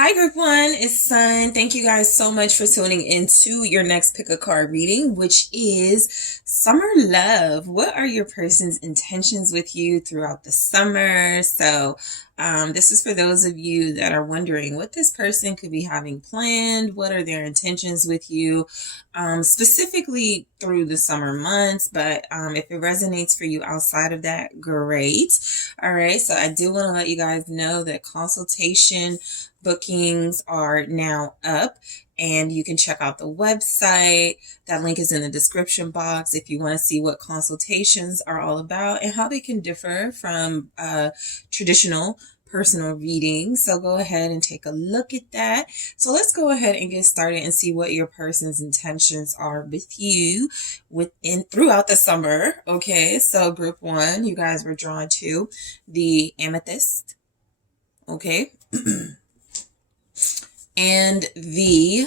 Hi, group one, it's Sun. Thank you guys so much for tuning into your next pick a card reading, which is summer love. What are your person's intentions with you throughout the summer? This is for those of you that are wondering what this person could be having planned. What are their intentions with you, specifically through the summer months? But if it resonates for you outside of that, great. All right. So I do want to let you guys know that consultation bookings are now up, and you can check out the website. That link is in the description box if you want to see what consultations are all about and how they can differ from traditional personal readings. So go ahead and take a look at that. So let's go ahead and get started and see what your person's intentions are with you throughout the summer. Okay, so group one, you guys were drawn to the amethyst. Okay. And the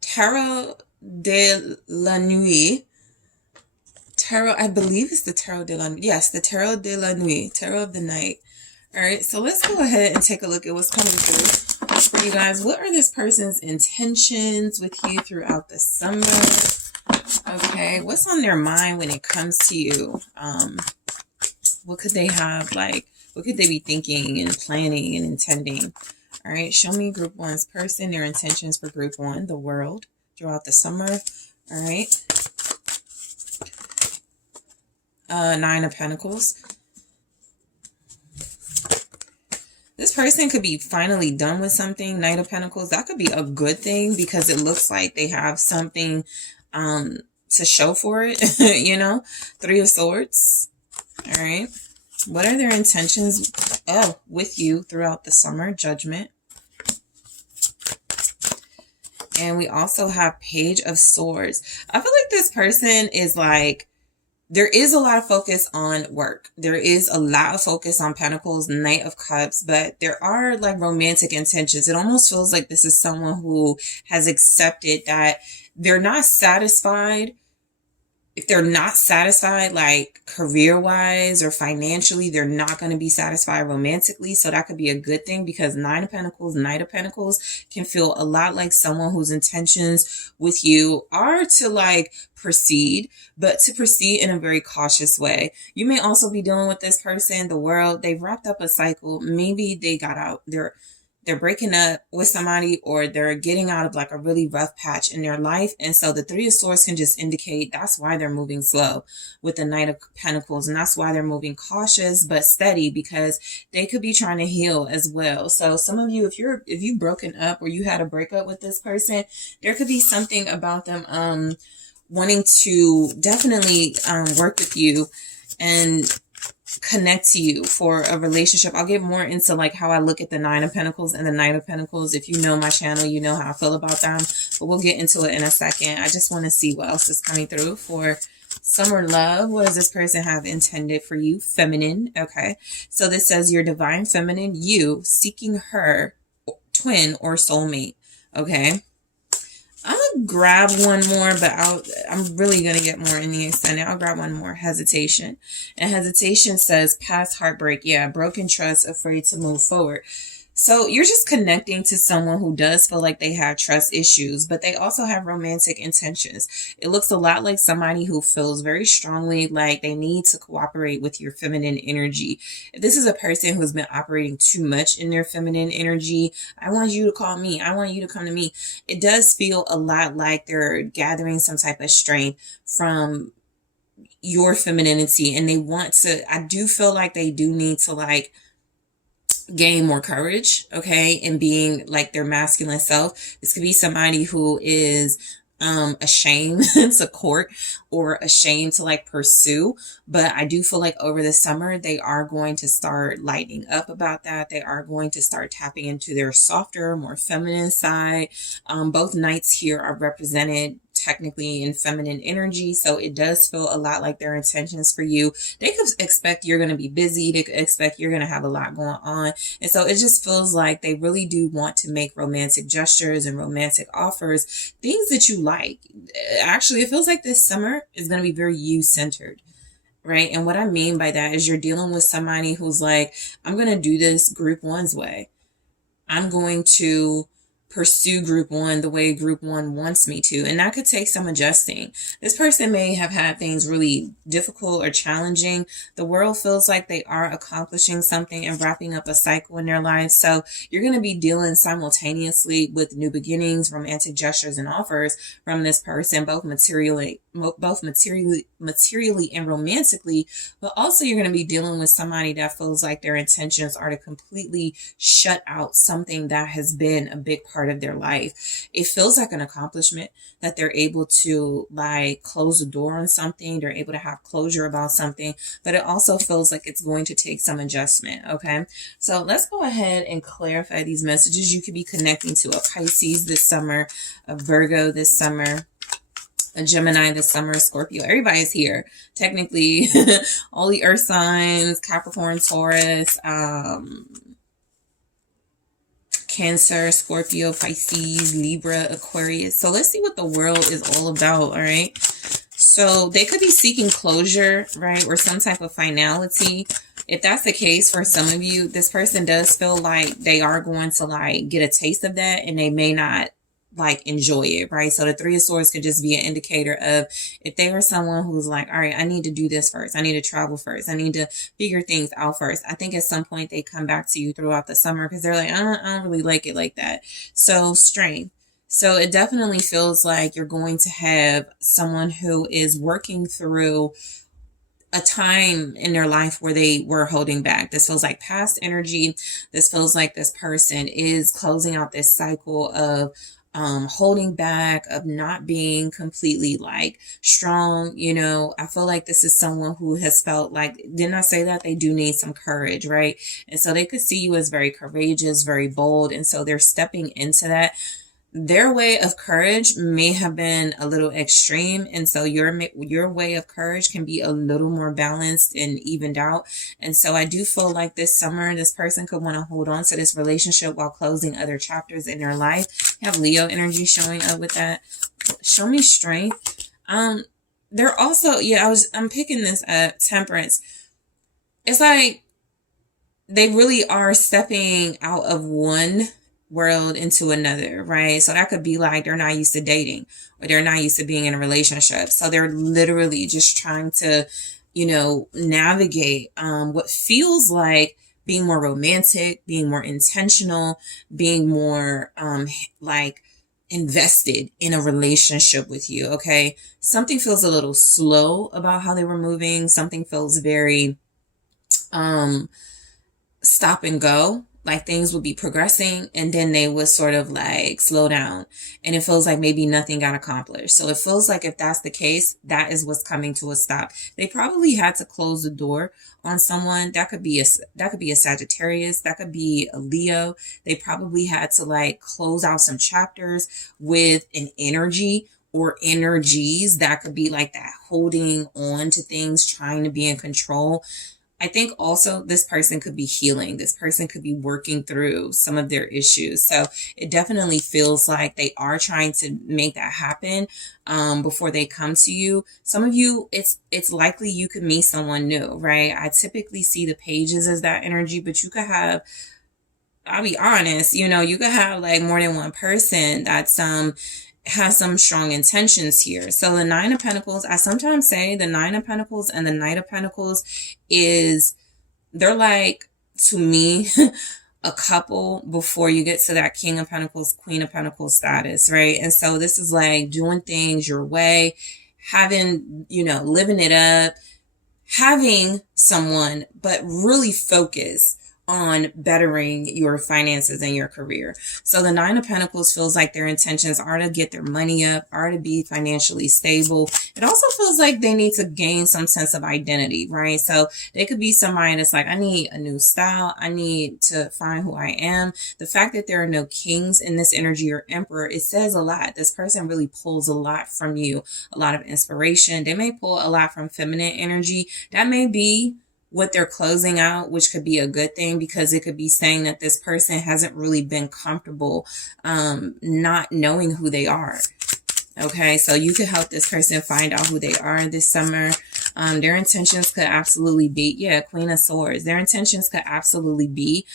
Tarot de la Nuit. Tarot, I believe it's the Tarot de la Nuit. Yes, the Tarot de la Nuit, Tarot of the Night. All right, so let's go ahead and take a look at what's coming through for you guys. What are this person's intentions with you throughout the summer? Okay, what's on their mind when it comes to you? What could they have, what could they be thinking and planning and intending? All right, show me group one's person, their intentions for group one, the world, throughout the summer. All right. Nine of Pentacles. This person could be finally done with something. Knight of Pentacles. That could be a good thing because it looks like they have something to show for it, you know. Three of Swords. All right. What are their intentions with you throughout the summer? Judgment. And we also have Page of Swords. I feel like this person is there is a lot of focus on work. There is a lot of focus on Pentacles, Knight of Cups, but there are romantic intentions. It almost feels like this is someone who has accepted that they're not satisfied. If they're not satisfied, career-wise or financially, they're not going to be satisfied romantically. So that could be a good thing because Nine of Pentacles, Knight of Pentacles can feel a lot like someone whose intentions with you are to proceed, but to proceed in a very cautious way. You may also be dealing with this person, the world. They've wrapped up a cycle. Maybe they got out. They're breaking up with somebody, or they're getting out of a really rough patch in their life. And so the Three of Swords can just indicate that's why they're moving slow with the Knight of Pentacles. And that's why they're moving cautious but steady, because they could be trying to heal as well. So some of you, if you've broken up or you had a breakup with this person, there could be something about them wanting to definitely work with you and connect to you for a relationship. I'll get more into how I look at the Nine of Pentacles and the Knight of Pentacles. If you know my channel, you know how I feel about them, but we'll get into it in a second. I just want to see what else is coming through for summer love. What does this person have intended for you? Feminine. Okay, so this says your divine feminine, you seeking her twin or soulmate. Okay, I'm going to grab one more, but I'm really going to get more in the extended. I'll grab one more. Hesitation. And hesitation says past heartbreak. Yeah, broken trust, afraid to move forward. So you're just connecting to someone who does feel like they have trust issues, but they also have romantic intentions. It looks a lot like somebody who feels very strongly like they need to cooperate with your feminine energy. If this is a person who's been operating too much in their feminine energy, I want you to call me, I want you to come to me. It does feel a lot like they're gathering some type of strength from your femininity, and I do feel like they do need to gain more courage, okay, in being their masculine self. This could be somebody who is ashamed to court or ashamed to pursue, but I do feel like over the summer they are going to start lightening up about that. They are going to start tapping into their softer, more feminine side. Both knights here are represented technically in feminine energy, so it does feel a lot like their intentions for you. They could expect you're going to be busy. They could expect you're going to have a lot going on, and so it just feels like they really do want to make romantic gestures and romantic offers, things that you like. Actually, it feels like this summer is going to be very you-centered, right? And what I mean by that is you're dealing with somebody who's I'm going to do this group one's way. I'm going to pursue group one the way group one wants me to. And that could take some adjusting. This person may have had things really difficult or challenging. The world feels like they are accomplishing something and wrapping up a cycle in their life. So you're going to be dealing simultaneously with new beginnings, romantic gestures and offers from this person, both materially and romantically, but also you're going to be dealing with somebody that feels like their intentions are to completely shut out something that has been a big part of their life. It feels like an accomplishment that they're able to like close the door on something. They're able to have closure about something, but it also feels like it's going to take some adjustment. Okay. So let's go ahead and clarify these messages. You could be connecting to a Pisces this summer, a Virgo this summer, a Gemini this summer, Scorpio. Everybody's here. Technically, all the earth signs, Capricorn, Taurus, Cancer, Scorpio, Pisces, Libra, Aquarius. So let's see what the world is all about, all right? So they could be seeking closure, right? Or some type of finality. If that's the case for some of you, this person does feel like they are going to like get a taste of that and they may not like enjoy it, right? So the Three of Swords could just be an indicator of if they are someone who's like, all right, I need to do this first. I need to travel first. I need to figure things out first. I think at some point they come back to you throughout the summer because they're like, I don't really like it like that. So strength. So it definitely feels like you're going to have someone who is working through a time in their life where they were holding back. This feels like past energy. This feels like this person is closing out this cycle of holding back, of not being completely like strong. You know, I feel like this is someone who has felt like, didn't I say that they do need some courage, right? And so they could see you as very courageous, very bold. And so they're stepping into that. Their way of courage may have been a little extreme. And so your way of courage can be a little more balanced and evened out. And so I do feel like this summer, this person could want to hold on to this relationship while closing other chapters in their life. You have Leo energy showing up with that. Show me strength. They're also, I'm picking this up, Temperance. It's like they really are stepping out of one world into another, right? So that could be like they're not used to dating or they're not used to being in a relationship. So they're literally just trying to, navigate what feels like being more romantic, being more intentional, being more like invested in a relationship with you, okay? Something feels a little slow about how they were moving. Something feels very stop and go. Like things would be progressing and then they would sort of like slow down and it feels like maybe nothing got accomplished. So it feels like if that's the case, that is what's coming to a stop. They probably had to close the door on someone. That could be a Sagittarius. That could be a Leo. They probably had to like close out some chapters with an energy or energies that could be like that holding on to things, trying to be in control. I think also this person could be healing. This person could be working through some of their issues. So it definitely feels like they are trying to make that happen before they come to you. Some of you, it's likely you could meet someone new, right? I typically see the pages as that energy, but you could have, I'll be honest, you could have like more than one person that's has some strong intentions here. So the Nine of Pentacles, I sometimes say the Nine of Pentacles and the Knight of Pentacles they're like, to me, a couple before you get to that King of Pentacles, Queen of Pentacles status, right? And so this is like doing things your way, having, living it up, having someone, but really focus on bettering your finances and your career. So the Nine of Pentacles feels like their intentions are to get their money up, are to be financially stable. It also feels like they need to gain some sense of identity, right? So they could be somebody that's like, I need a new style. I need to find who I am. The fact that there are no kings in this energy or emperor, it says a lot. This person really pulls a lot from you, a lot of inspiration. They may pull a lot from feminine energy. That may be what they're closing out, which could be a good thing because it could be saying that this person hasn't really been comfortable not knowing who they are. Okay, so you could help this person find out who they are this summer. Their intentions could absolutely be, yeah, Queen of Swords. Their intentions could absolutely be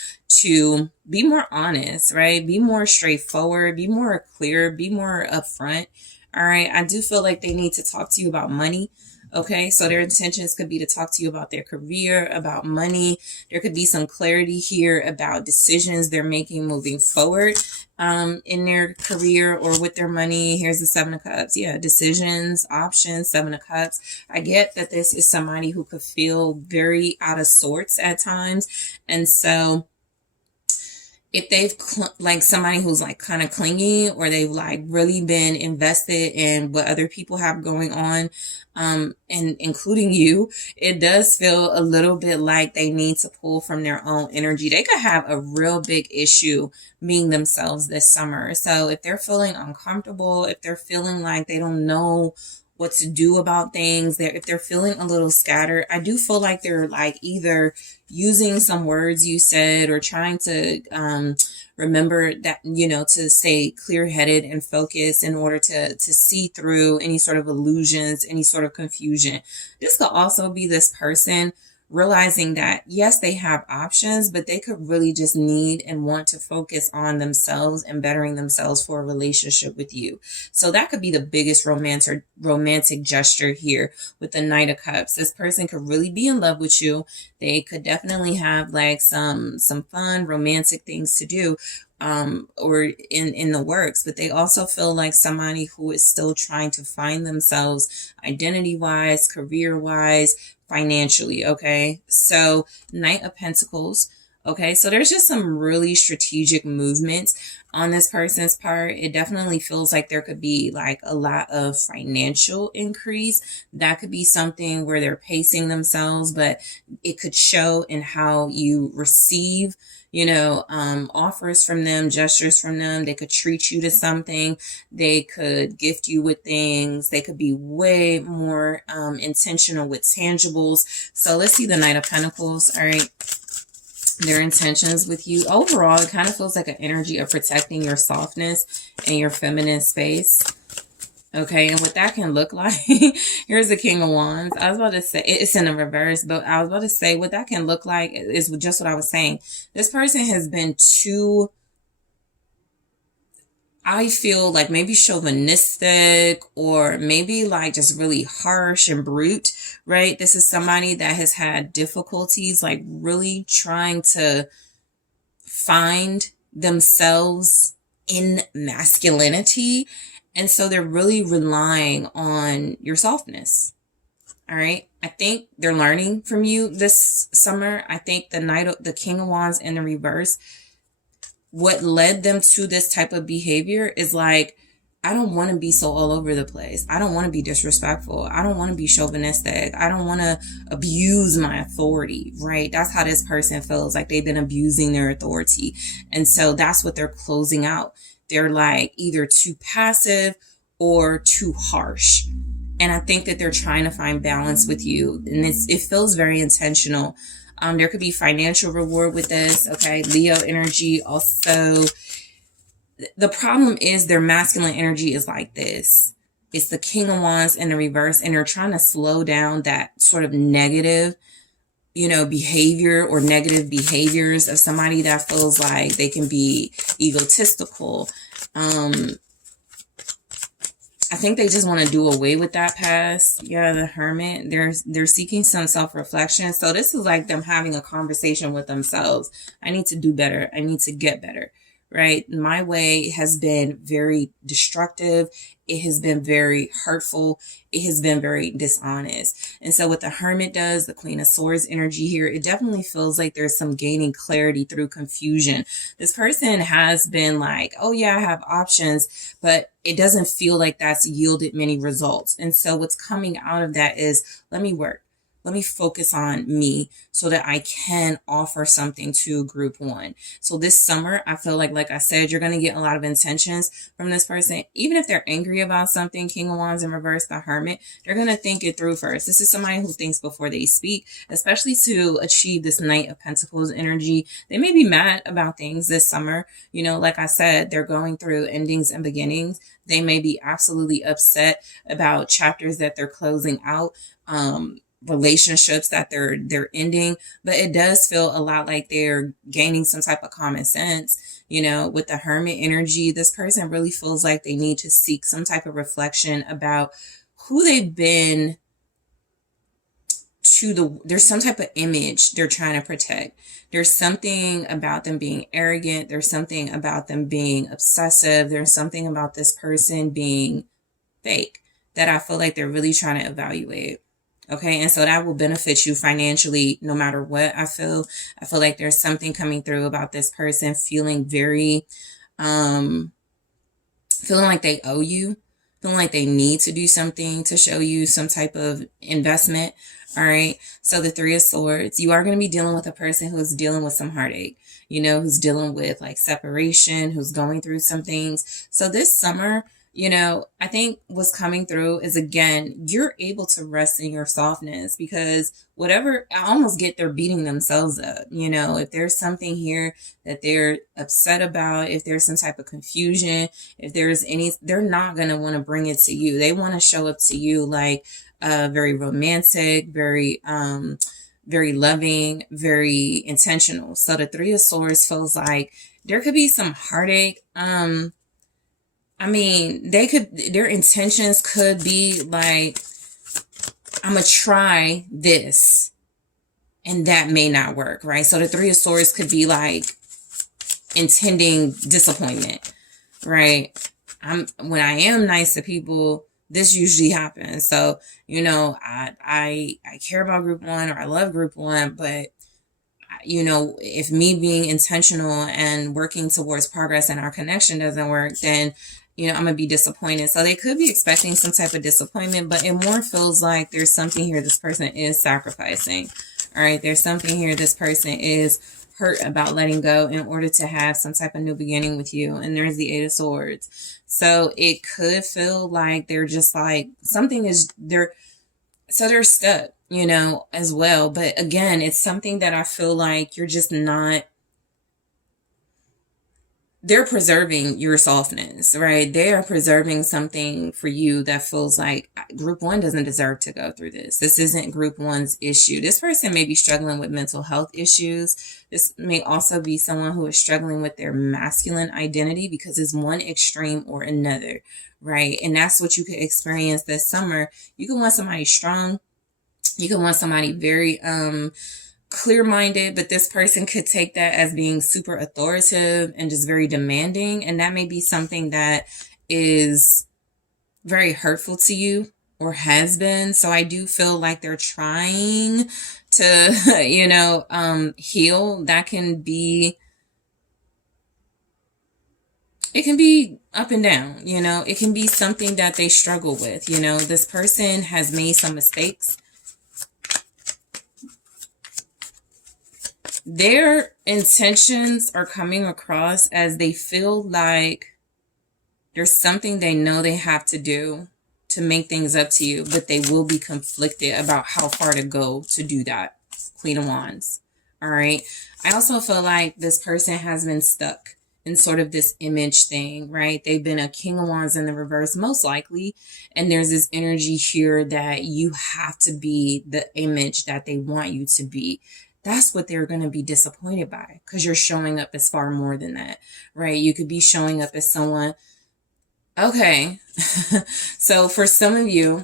to be more honest, right? Be more straightforward, be more clear, be more upfront. All right. I do feel like they need to talk to you about money. Okay, so their intentions could be to talk to you about their career, about money. There could be some clarity here about decisions they're making moving forward in their career or with their money. Here's the Seven of Cups. Yeah, decisions, options, Seven of Cups. I get that this is somebody who could feel very out of sorts at times. And so if they've like somebody who's like kind of clingy, or they've like really been invested in what other people have going on, and including you, it does feel a little bit like they need to pull from their own energy. They could have a real big issue being themselves this summer. So if they're feeling uncomfortable, if they're feeling like they don't know what to do about things, if they're feeling a little scattered, I do feel like they're like either using some words you said or trying to remember that, you know, to stay clear-headed and focused in order to see through any sort of illusions, any sort of confusion. This could also be this person realizing that, yes, they have options, but they could really just need and want to focus on themselves and bettering themselves for a relationship with you. So that could be the biggest romantic gesture here with the Knight of Cups. This person could really be in love with you. They could definitely have like some fun romantic things to do, or in the works, but they also feel like somebody who is still trying to find themselves identity-wise, career-wise, financially. Okay, so Knight of Pentacles. Okay, so there's just some really strategic movements on this person's part. It definitely feels like there could be like a lot of financial increase. That could be something where they're pacing themselves, but it could show in how you receive, you know, offers from them, gestures from them. They could treat you to something. They could gift you with things. They could be way more intentional with tangibles. So let's see the Knight of Pentacles. All right. Their intentions with you. Overall, it kind of feels like an energy of protecting your softness and your feminine space. Okay, and what that can look like, here's the King of Wands. I was about to say, it's in the reverse, but I was about to say what that can look like is just what I was saying. This person has been too, I feel like maybe chauvinistic, or maybe like just really harsh and brute, right? This is somebody that has had difficulties like really trying to find themselves in masculinity. And so they're really relying on your softness. All right. I think they're learning from you this summer. I think the King of Wands in the reverse, what led them to this type of behavior is like, I don't want to be so all over the place. I don't want to be disrespectful. I don't want to be chauvinistic. I don't want to abuse my authority, right? That's how this person feels, like they've been abusing their authority. And so that's what they're closing out. They're like either too passive or too harsh. And I think that they're trying to find balance with you. And it feels very intentional. There could be financial reward with this. Okay. Leo energy also. The problem is their masculine energy is like this. It's the King of Wands in the reverse, and they're trying to slow down that sort of negative, you know, behavior or negative behaviors of somebody that feels like they can be egotistical. I think they just want to do away with that past. Yeah, the Hermit. They're seeking some self-reflection. So this is like them having a conversation with themselves. I need to do better. I need to get better. Right? My way has been very destructive. It has been very hurtful. It has been very dishonest. And so what the Hermit does, the Queen of Swords energy here, it definitely feels like there's some gaining clarity through confusion. This person has been like, oh yeah, I have options, but it doesn't feel like that's yielded many results. And so what's coming out of that is, let me work. Let me focus on me so that I can offer something to group one. So this summer, I feel like I said, you're going to get a lot of intentions from this person. Even if they're angry about something, King of Wands in reverse, the Hermit, they're going to think it through first. This is somebody who thinks before they speak, especially to achieve this Knight of Pentacles energy. They may be mad about things this summer. You know, like I said, they're going through endings and beginnings. They may be absolutely upset about chapters that they're closing out. relationships that they're ending, but it does feel a lot like they're gaining some type of common sense. With the Hermit energy, this person really feels like they need to seek some type of reflection about who they've been there's some type of image they're trying to protect. There's something about them being arrogant. There's something about them being obsessive. There's something about this person being fake that I feel like they're really trying to evaluate. Okay. And so that will benefit you financially no matter what. I feel like there's something coming through about this person feeling very, feeling like they owe you, feeling like they need to do something to show you some type of investment. All right. So the Three of Swords, you are going to be dealing with a person who is dealing with some heartache, who's dealing with like separation, who's going through some things. So this summer, I think what's coming through is, again, you're able to rest in your softness, because whatever, I almost get they're beating themselves up. If there's something here that they're upset about, if there's some type of confusion, if there's they're not going to want to bring it to you. They want to show up to you like very romantic, very loving, very intentional. So the Three of Swords feels like there could be some heartache. Their intentions could be like, I'm going to try this, and that may not work, right? So the Three of Swords could be like intending disappointment, right? When I am nice to people, this usually happens. So, I care about group one, or I love group one, but if me being intentional and working towards progress and our connection doesn't work, then I'm going to be disappointed. So they could be expecting some type of disappointment, but it more feels like there's something here this person is sacrificing. All right. There's something here this person is hurt about letting go in order to have some type of new beginning with you. And there's the Eight of Swords. So it could feel like they're just like they're stuck, as well. But again, it's something that I feel like you're just not, they're preserving your softness, right? They are preserving something for you that feels like group one doesn't deserve to go through this. This isn't group one's issue. This person may be struggling with mental health issues. This may also be someone who is struggling with their masculine identity, because it's one extreme or another, right? And that's what you could experience this summer. You can want somebody strong. You can want somebody very, clear-minded, but this person could take that as being super authoritative and just very demanding. And that may be something that is very hurtful to you, or has been. So I do feel like they're trying to, heal. That can be, it can be up and down, it can be something that they struggle with. This person has made some mistakes. Their intentions are coming across as they feel like there's something they know they have to do to make things up to you, but they will be conflicted about how far to go to do that. Queen of Wands. All right. I also feel like this person has been stuck in sort of this image thing, right? They've been a King of Wands in the reverse, most likely. And there's this energy here that you have to be the image that they want you to be. That's what they're going to be disappointed by, because you're showing up as far more than that, right? You could be showing up as someone. Okay. So for some of you,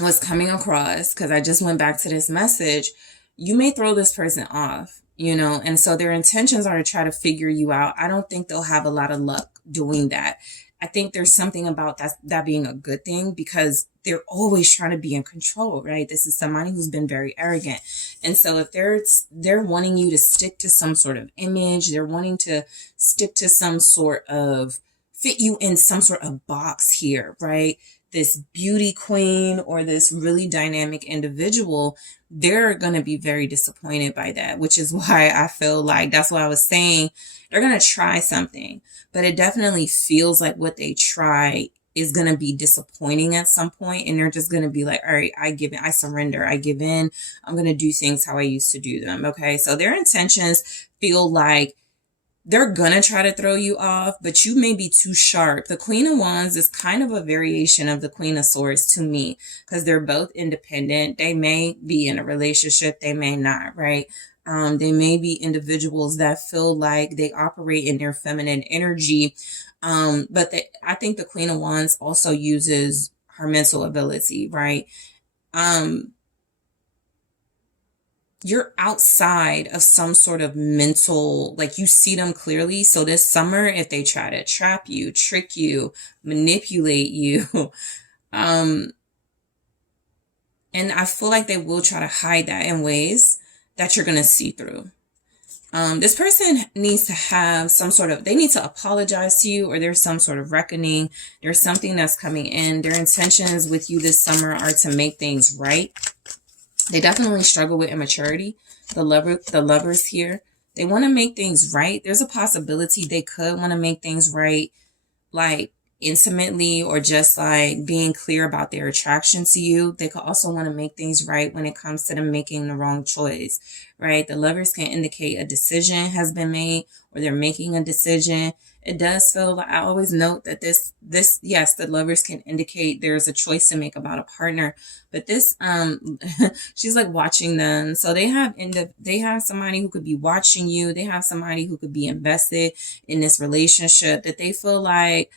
what's coming across, because I just went back to this message, you may throw this person off, and so their intentions are to try to figure you out. I don't think they'll have a lot of luck doing that. I think there's something about that being a good thing, because they're always trying to be in control, right? This is somebody who's been very arrogant. And so if they're wanting you to stick to some sort of image, they're wanting to stick to some sort of, fit you in some sort of box here, right? This beauty queen or this really dynamic individual, they're going to be very disappointed by that, which is why I feel like, that's why I was saying, they're going to try something, but it definitely feels like what they try is going to be disappointing at some point, and they're just going to be like, all right, I give in, I surrender, I give in, I'm going to do things how I used to do them. Okay. So their intentions feel like they're gonna try to throw you off, but you may be too sharp. The Queen of Wands is kind of a variation of the Queen of Swords to me, because they're both independent. They may be in a relationship, they may not, right? They may be individuals that feel like they operate in their feminine energy. But I think the Queen of Wands also uses her mental ability, right? You're outside of some sort of mental, like you see them clearly. So this summer, if they try to trap you, trick you, manipulate you, and I feel like they will try to hide that in ways that you're going to see through. This person needs to have some sort of, they need to apologize to you, or there's some sort of reckoning. There's something that's coming in. Their intentions with you this summer are to make things right. They definitely struggle with immaturity. The lovers here, they want to make things right. There's a possibility they could want to make things right, like intimately, or just like being clear about their attraction to you. They could also want to make things right when it comes to them making the wrong choice, right? The lovers can indicate a decision has been made, or they're making a decision. It does feel like, I always note that this, yes, the lovers can indicate there's a choice to make about a partner, but this, she's like watching them. So they have somebody who could be watching you. They have somebody who could be invested in this relationship that they feel like,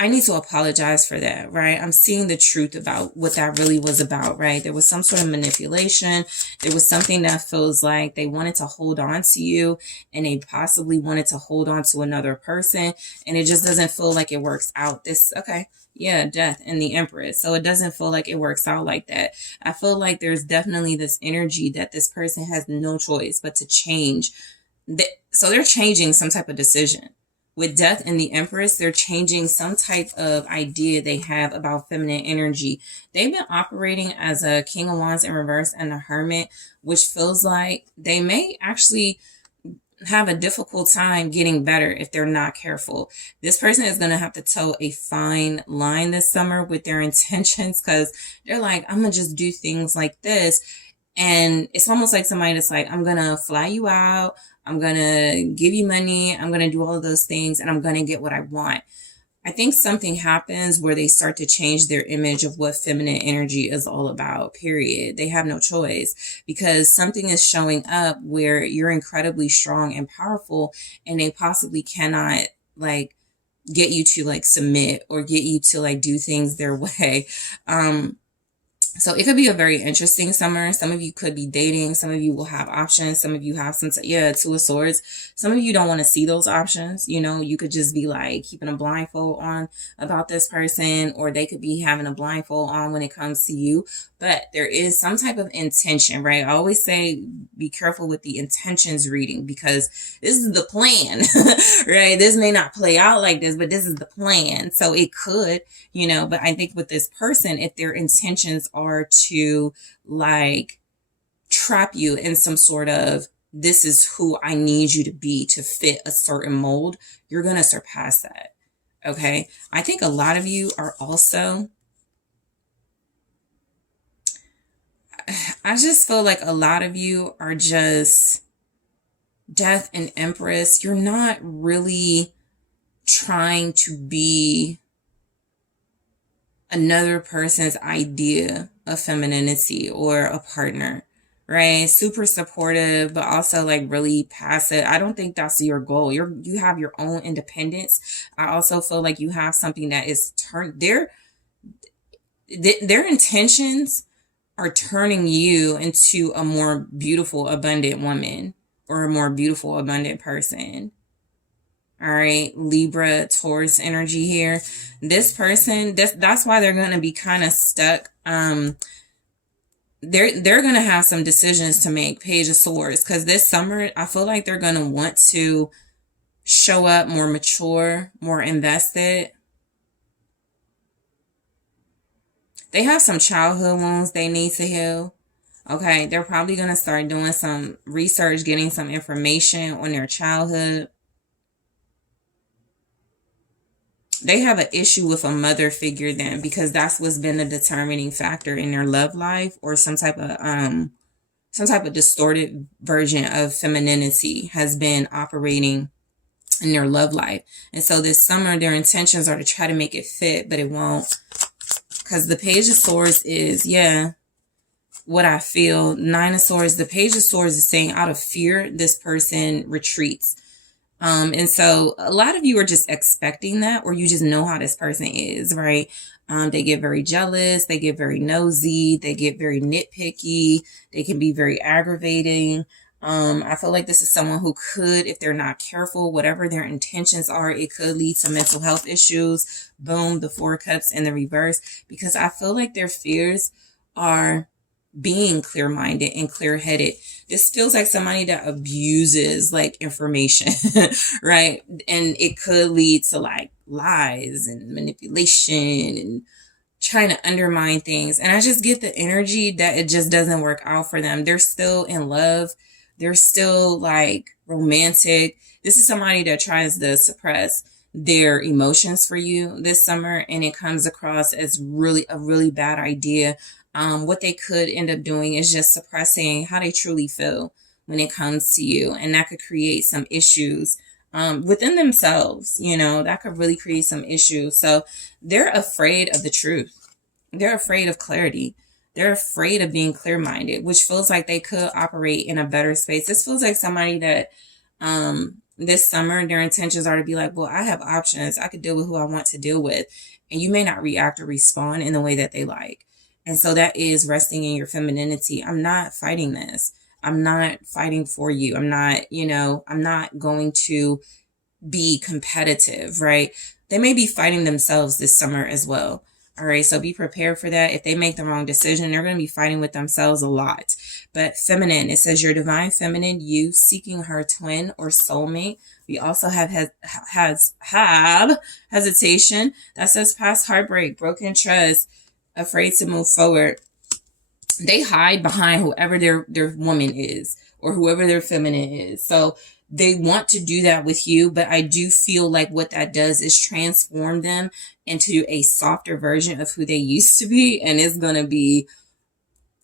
I need to apologize for that, right? I'm seeing the truth about what that really was about, right? There was some sort of manipulation. There was something that feels like they wanted to hold on to you, and they possibly wanted to hold on to another person, and it just doesn't feel like it works out. Death and the Empress. So it doesn't feel like it works out like that. I feel like there's definitely this energy that this person has no choice but to change. So they're changing some type of decision. With Death and the Empress, they're changing some type of idea they have about feminine energy. They've been operating as a King of Wands in reverse and a Hermit, which feels like they may actually have a difficult time getting better if they're not careful. This person is going to have to toe a fine line this summer with their intentions, because they're like, I'm going to just do things like this. And it's almost like somebody that's like, I'm going to fly you out. I'm going to give you money. I'm going to do all of those things, and I'm going to get what I want. I think something happens where they start to change their image of what feminine energy is all about, period. They have no choice, because something is showing up where you're incredibly strong and powerful, and they possibly cannot like get you to like submit or get you to like do things their way. So it could be a very interesting summer. Some of you could be dating. Some of you will have options. Some of you have Two of Swords. Some of you don't want to see those options. You know, you could just be like keeping a blindfold on about this person, or they could be having a blindfold on when it comes to you. But there is some type of intention, right? I always say be careful with the intentions reading, because this is the plan, right? This may not play out like this, but this is the plan. So it could, you know, but I think with this person, if their intentions are to like trap you in some sort of, this is who I need you to be to fit a certain mold, you're going to surpass that. Okay. I think a lot of you are also, I just feel like a lot of you are just Death and Empress. You're not really trying to be another person's idea of femininity or a partner, right? Super supportive, but also like really passive. I don't think that's your goal. You have your own independence. I also feel like you have something that is their intentions are turning you into a more beautiful, abundant woman, or a more beautiful, abundant person. All right, Libra, Taurus energy here. This person, that's why they're going to be kind of stuck. They're going to have some decisions to make, Page of Swords, because this summer, I feel like they're going to want to show up more mature, more invested. They have some childhood wounds they need to heal. Okay, they're probably going to start doing some research, getting some information on their childhood. They have an issue with a mother figure then, because that's what's been the determining factor in their love life, or some type of distorted version of femininity has been operating in their love life. And so this summer, their intentions are to try to make it fit, but it won't. Because the Page of Swords is, yeah, what I feel. Nine of Swords, the Page of Swords is saying out of fear, this person retreats. And so a lot of you are just expecting that, or you just know how this person is, right? They get very jealous. They get very nosy. They get very nitpicky. They can be very aggravating. I feel like this is someone who could, if they're not careful, whatever their intentions are, it could lead to mental health issues. Boom, the Four of Cups in the reverse, because I feel like their fears are being clear-minded and clear-headed. This feels like somebody that abuses like information, right? And it could lead to like lies and manipulation and trying to undermine things. And I just get the energy that it just doesn't work out for them. They're still in love. They're still like romantic. This is somebody that tries to suppress their emotions for you this summer, and it comes across as really a really bad idea. What they could end up doing is just suppressing how they truly feel when it comes to you, and that could create some issues within themselves. You know, that could really create some issues. So they're afraid of the truth. They're afraid of clarity. They're afraid of being clear-minded, which feels like they could operate in a better space. This feels like somebody that this summer, their intentions are to be like, well, I have options. I could deal with who I want to deal with. And you may not react or respond in the way that they like. And so that is resting in your femininity. I'm not fighting this. I'm not fighting for you. I'm not, I'm not going to be competitive, right? They may be fighting themselves this summer as well. All right. So be prepared for that. If they make the wrong decision, they're going to be fighting with themselves a lot. But feminine, it says your divine feminine, you seeking her twin or soulmate. We also have hesitation. That says past heartbreak, broken trust, afraid to move forward. They hide behind whoever their woman is or whoever their feminine is. So they want to do that with you, but I do feel like what that does is transform them into a softer version of who they used to be. And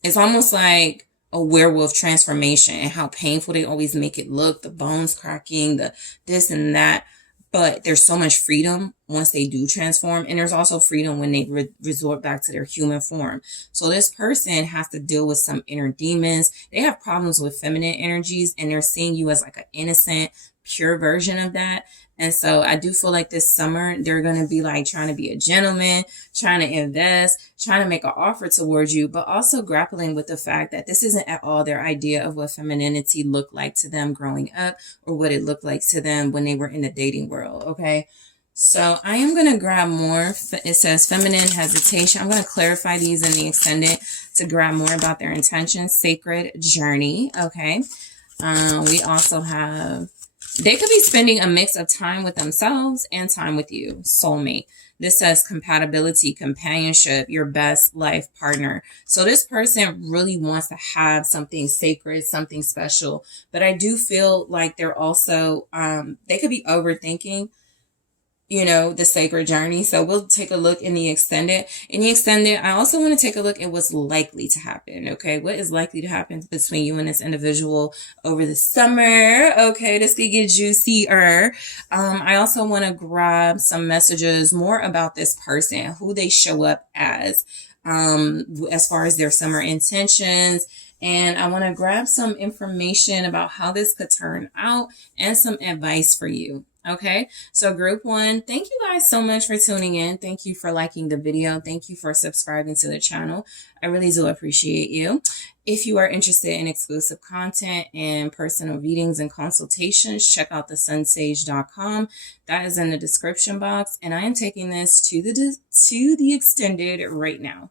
it's almost like a werewolf transformation, and how painful they always make it look, the bones cracking, the this and that. But there's so much freedom once they do transform. And there's also freedom when they resort back to their human form. So this person has to deal with some inner demons. They have problems with feminine energies, and they're seeing you as like an innocent, pure version of that. And so I do feel like this summer, they're going to be like trying to be a gentleman, trying to invest, trying to make an offer towards you, but also grappling with the fact that this isn't at all their idea of what femininity looked like to them growing up, or what it looked like to them when they were in the dating world. Okay. So I am going to grab more. It says feminine hesitation. I'm going to clarify these in the extended to grab more about their intentions. Sacred journey. Okay. We also have, they could be spending a mix of time with themselves and time with you. Soulmate. This says compatibility, companionship, your best life partner. So this person really wants to have something sacred, something special. But I do feel like they're also, they could be overthinking, the sacred journey. So we'll take a look in the extended. In the extended, I also want to take a look at what's likely to happen. Okay. What is likely to happen between you and this individual over the summer? Okay. This could get juicier. I also want to grab some messages more about this person, who they show up as far as their summer intentions. And I want to grab some information about how this could turn out and some advice for you. Okay, so group one, thank you guys so much for tuning in. Thank you for liking the video. Thank you for subscribing to the channel. I really do appreciate you. If you are interested in exclusive content and personal readings and consultations, check out TheSunSage.com. That is in the description box. And I am taking this to the extended right now.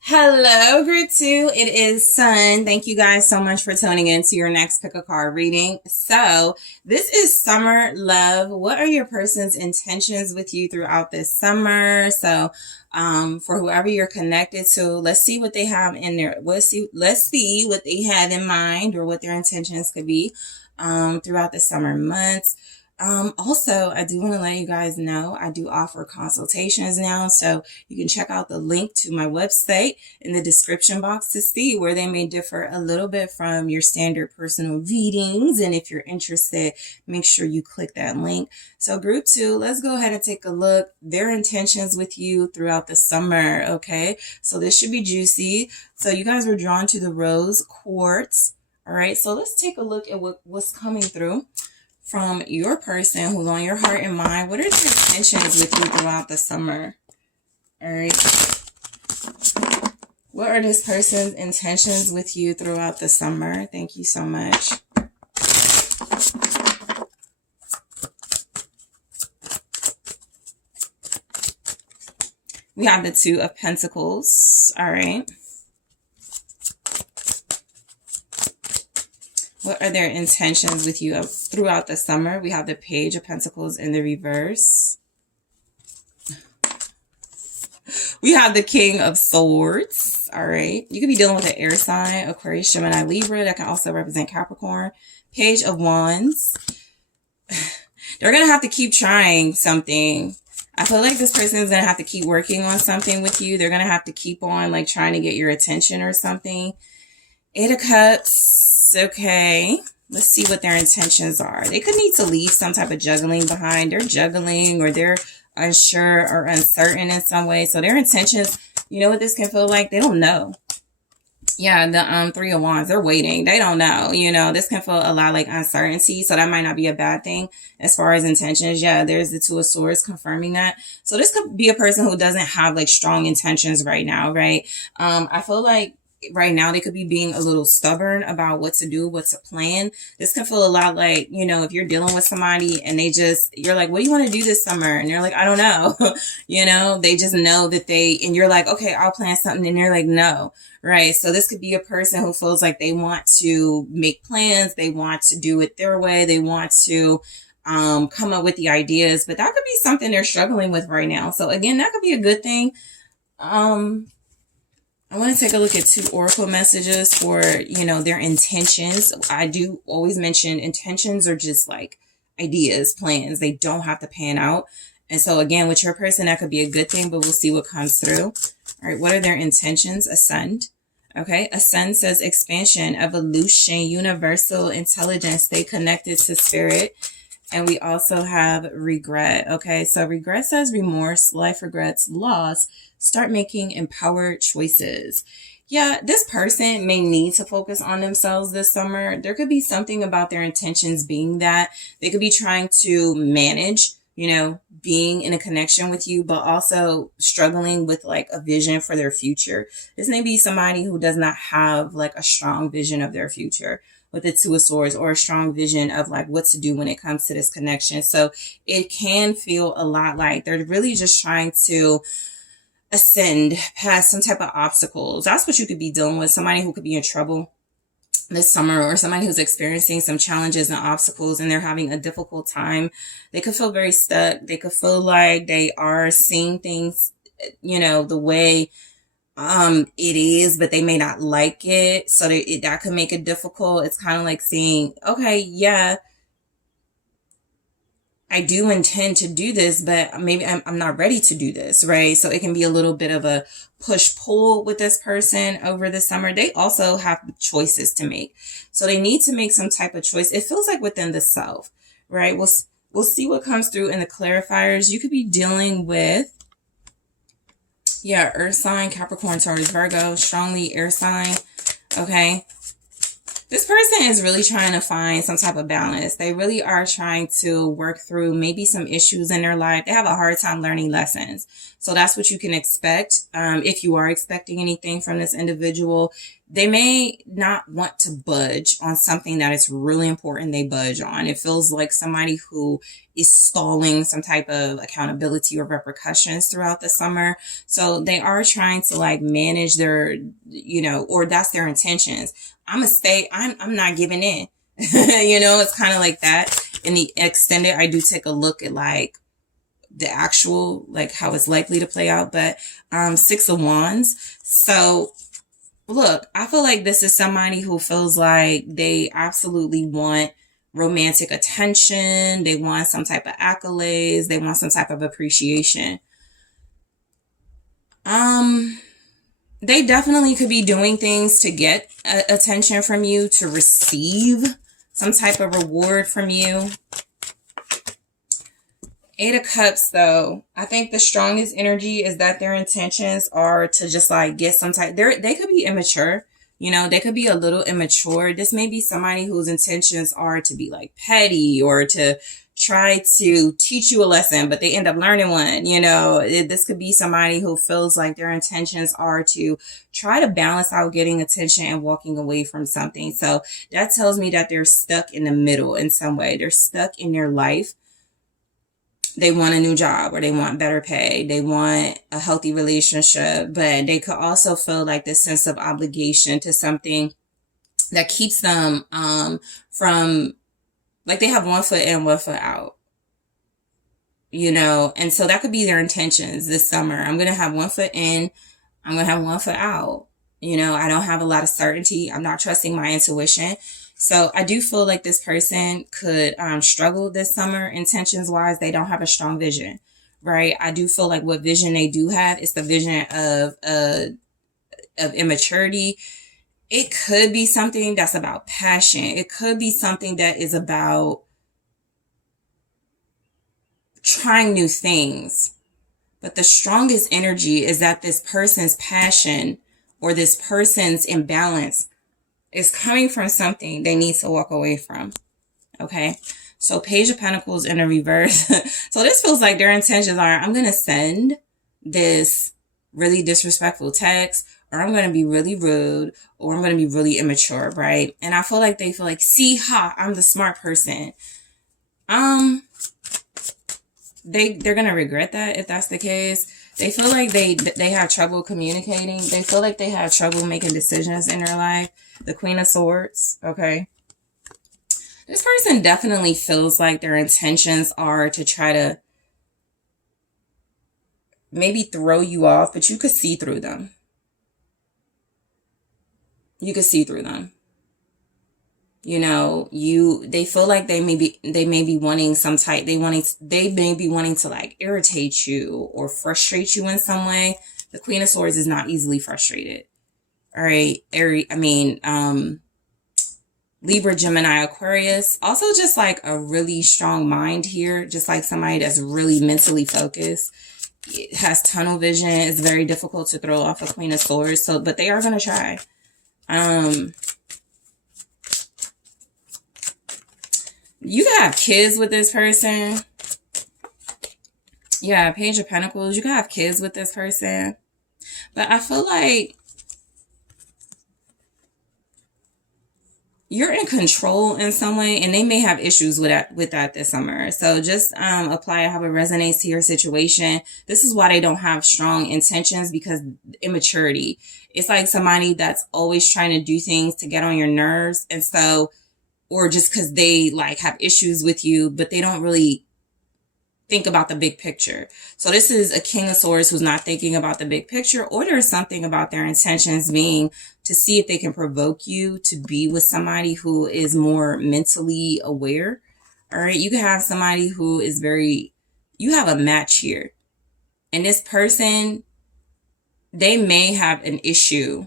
Hello, group 2. It is Sun. Thank you guys so much for tuning in to your next pick a card reading. So this is summer love. What are your person's intentions with you throughout this summer? So for whoever you're connected to, let's see what they have in there. Let's see what they have in mind, or what their intentions could be throughout the summer months. Also, I do want to let you guys know I do offer consultations now, so you can check out the link to my website in the description box to see where they may differ a little bit from your standard personal readings. And if you're interested, make sure you click that link. So group 2, let's go ahead and take a look. Their intentions with you throughout the summer, okay? So this should be juicy. So you guys were drawn to the rose quartz. All right, so let's take a look at what's coming through from your person who's on your heart and mind. What are their intentions with you throughout the summer? All right. What are this person's intentions with you throughout the summer? Thank you so much. We have the 2 of Pentacles. All right. What are their intentions with you throughout the summer? We have the Page of Pentacles in the reverse. We have the King of Swords. All right. You could be dealing with an air sign, Aquarius, Gemini, Libra. That can also represent Capricorn. Page of Wands. They're going to have to keep trying something. I feel like this person is going to have to keep working on something with you. They're going to have to keep on like trying to get your attention or something. 8 of Cups. Okay. Let's see what their intentions are. They could need to leave some type of juggling behind. They're juggling or they're unsure or uncertain in some way. So their intentions, you know what this can feel like? They don't know. Yeah, the 3 of Wands, they're waiting. They don't know. You know, this can feel a lot like uncertainty. So that might not be a bad thing as far as intentions. Yeah, there's the 2 of Swords confirming that. So this could be a person who doesn't have like strong intentions right now, right? I feel like right now they could be being a little stubborn about what to do, what to plan. This can feel a lot like, you know, if you're dealing with somebody and you're like, what do you want to do this summer? And they're like, I don't know. You know, they just know that and you're like, okay, I'll plan something. And they're like, no. Right. So this could be a person who feels like they want to make plans. They want to do it their way. They want to come up with the ideas, but that could be something they're struggling with right now. So again, that could be a good thing. I want to take a look at 2 oracle messages for, you know, their intentions. I do always mention intentions are just like ideas, plans. They don't have to pan out. And so again, with your person, that could be a good thing, but we'll see what comes through. All right. What are their intentions? Ascend. Okay. Ascend says expansion, evolution, universal intelligence. Stay connected to spirit. And we also have regret. Okay. So regret says remorse, life regrets, loss. Start making empowered choices. Yeah, this person may need to focus on themselves this summer. There could be something about their intentions being that they could be trying to manage, you know, being in a connection with you, but also struggling with like a vision for their future. This may be somebody who does not have like a strong vision of their future with the 2 of Swords, or a strong vision of like what to do when it comes to this connection. So it can feel a lot like they're really just trying to ascend past some type of obstacles. That's what you could be dealing with. Somebody who could be in trouble this summer, or somebody who's experiencing some challenges and obstacles and they're having a difficult time. They could feel very stuck. They could feel like they are seeing things, you know, the way it is, but they may not like it. So that could make it difficult. It's kind of like saying, okay, yeah, I do intend to do this, but maybe I'm not ready to do this, right? So it can be a little bit of a push-pull with this person over the summer. They also have choices to make. So they need to make some type of choice. It feels like within the self, right? We'll see what comes through in the clarifiers. You could be dealing with, yeah, earth sign, Capricorn, Taurus, Virgo, strongly air sign, okay? This person is really trying to find some type of balance. They really are trying to work through maybe some issues in their life. They have a hard time learning lessons. So that's what you can expect. If you are expecting anything from this individual, they may not want to budge on something that is really important they budge on. It feels like somebody who is stalling some type of accountability or repercussions throughout the summer. So they are trying to like manage their, you know, or that's their intentions. I'm not giving in. You know, it's kind of like that. In the extended, I do take a look at like the actual, like how it's likely to play out. But 6 of Wands. So look, I feel like this is somebody who feels like they absolutely want romantic attention. They want some type of accolades. They want some type of appreciation. They definitely could be doing things to get attention from you, to receive some type of reward from you. Eight of Cups, though, I think the strongest energy is that their intentions are to just like get some type, they could be immature, you know, they could be a little immature. This may be somebody whose intentions are to be like petty or to try to teach you a lesson, but they end up learning one, you know. This could be somebody who feels like their intentions are to try to balance out getting attention and walking away from something. So that tells me that they're stuck in the middle in some way. They're stuck in their life. They want a new job, or they want better pay. They want a healthy relationship, but they could also feel like this sense of obligation to something that keeps them from, like, they have one foot in, one foot out, you know? And so that could be their intentions this summer. I'm going to have one foot in, I'm going to have one foot out. You know, I don't have a lot of certainty. I'm not trusting my intuition. So I do feel like this person could struggle this summer. Intentions wise, they don't have a strong vision, right? I do feel like what vision they do have is the vision of immaturity. It could be something that's about passion. It could be something that is about trying new things. But the strongest energy is that this person's passion or this person's imbalance is coming from something they need to walk away from. Okay. So Page of Pentacles in the reverse. So this feels like their intentions are, I'm going to send this really disrespectful text, or I'm going to be really rude, or I'm going to be really immature, right? And I feel like they feel like, see, I'm the smart person. They're going to regret that if that's the case. They feel like they have trouble communicating. They feel like they have trouble making decisions in their life. The Queen of Swords, okay? This person definitely feels like their intentions are to try to maybe throw you off, but you could see through them. You could see through them. You know, they feel like they may be wanting some type, they may be wanting to like irritate you or frustrate you in some way. The Queen of Swords is not easily frustrated. All right. Libra, Gemini, Aquarius. Also just like a really strong mind here. Just like somebody that's really mentally focused. It has tunnel vision. It's very difficult to throw off a Queen of Swords. So, but they are going to try. You can have kids with this person. Yeah, Page of Pentacles. You can have kids with this person. But I feel like you're in control in some way, and they may have issues with that this summer. So just apply how it resonates to your situation. This is why they don't have strong intentions, because immaturity. It's like somebody that's always trying to do things to get on your nerves. And so, or just because they like have issues with you, but they don't really think about the big picture. So this is a King of Swords who's not thinking about the big picture, or there's something about their intentions being to see if they can provoke you to be with somebody who is more mentally aware. All right. You can have somebody who is you have a match here. And this person, they may have an issue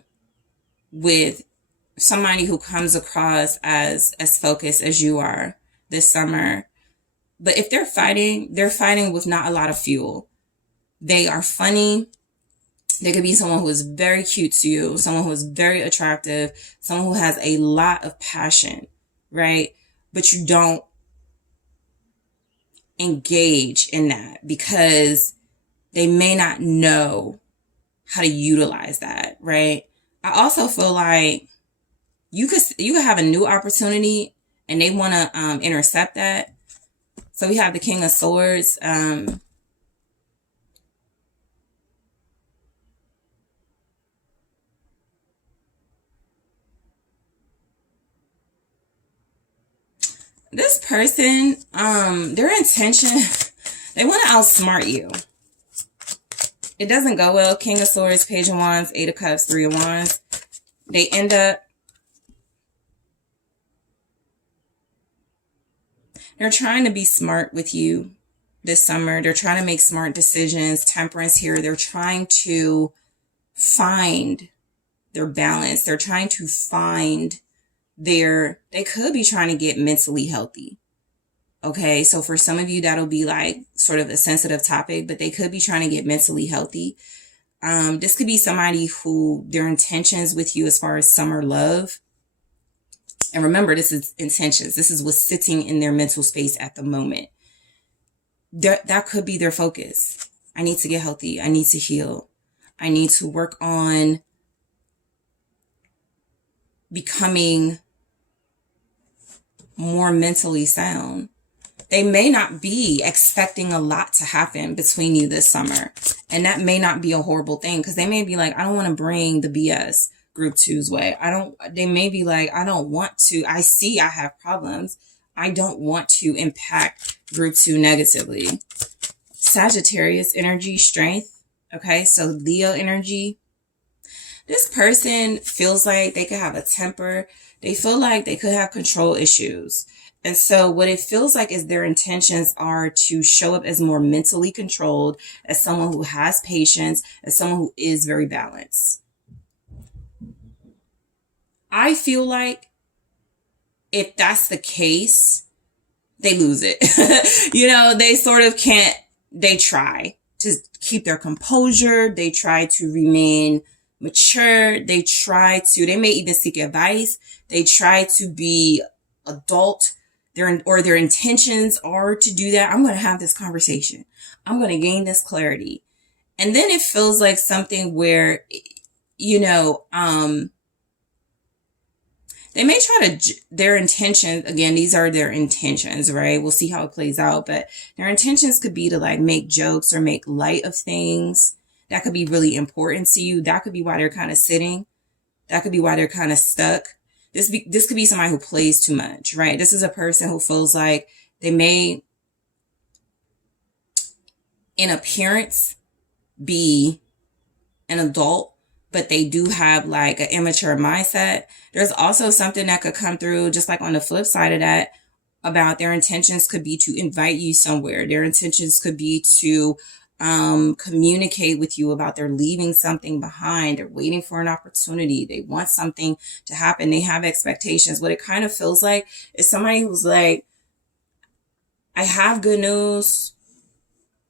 with somebody who comes across as focused as you are this summer. But if they're fighting with not a lot of fuel. They are funny. They could be someone who is very cute to you, someone who is very attractive, someone who has a lot of passion, right? But you don't engage in that because they may not know how to utilize that, right? I also feel like you could have a new opportunity and they want to intercept that. So we have the King of Swords. This person, their intention, they want to outsmart you. It doesn't go well. King of Swords, Page of Wands, Eight of Cups, Three of Wands. They end up They're trying to be smart with you this summer. They're trying to make smart decisions. Temperance here. They're trying to find their balance. They're trying to find they could be trying to get mentally healthy. Okay, so for some of you, that'll be like sort of a sensitive topic, but they could be trying to get mentally healthy. This could be somebody who their intentions with you as far as summer love. And remember, this is intentions. This is what's sitting in their mental space at the moment. That could be their focus. I need to get healthy. I need to heal. I need to work on becoming more mentally sound. They may not be expecting a lot to happen between you this summer. And that may not be a horrible thing, because they may be like, I don't want to bring the BS group 2's way. They may be like, I don't want to. I see I have problems. I don't want to impact group 2 negatively. Sagittarius energy, strength. Okay, so Leo energy. This person feels like they could have a temper. They feel like they could have control issues. And so what it feels like is their intentions are to show up as more mentally controlled, as someone who has patience, as someone who is very balanced. I feel like if that's the case, they lose it. They sort of can't, they try to keep their composure. They try to remain mature. They may even seek advice. They try to be adult. Their intentions are to do that. I'm going to have this conversation. I'm going to gain this clarity. And then it feels like something where, they may try to, their intentions, again, these are their intentions, right? We'll see how it plays out, but their intentions could be to like make jokes or make light of things that could be really important to you. That could be why they're kind of sitting. That could be why they're kind of stuck. This could be somebody who plays too much, right? This is a person who feels like they may, in appearance, be an adult, but they do have like an immature mindset. There's also something that could come through, just like on the flip side of that, about their intentions could be to invite you somewhere. Their intentions could be to communicate with you about they're leaving something behind. They're waiting for an opportunity. They want something to happen. They have expectations. What it kind of feels like is somebody who's like, I have good news.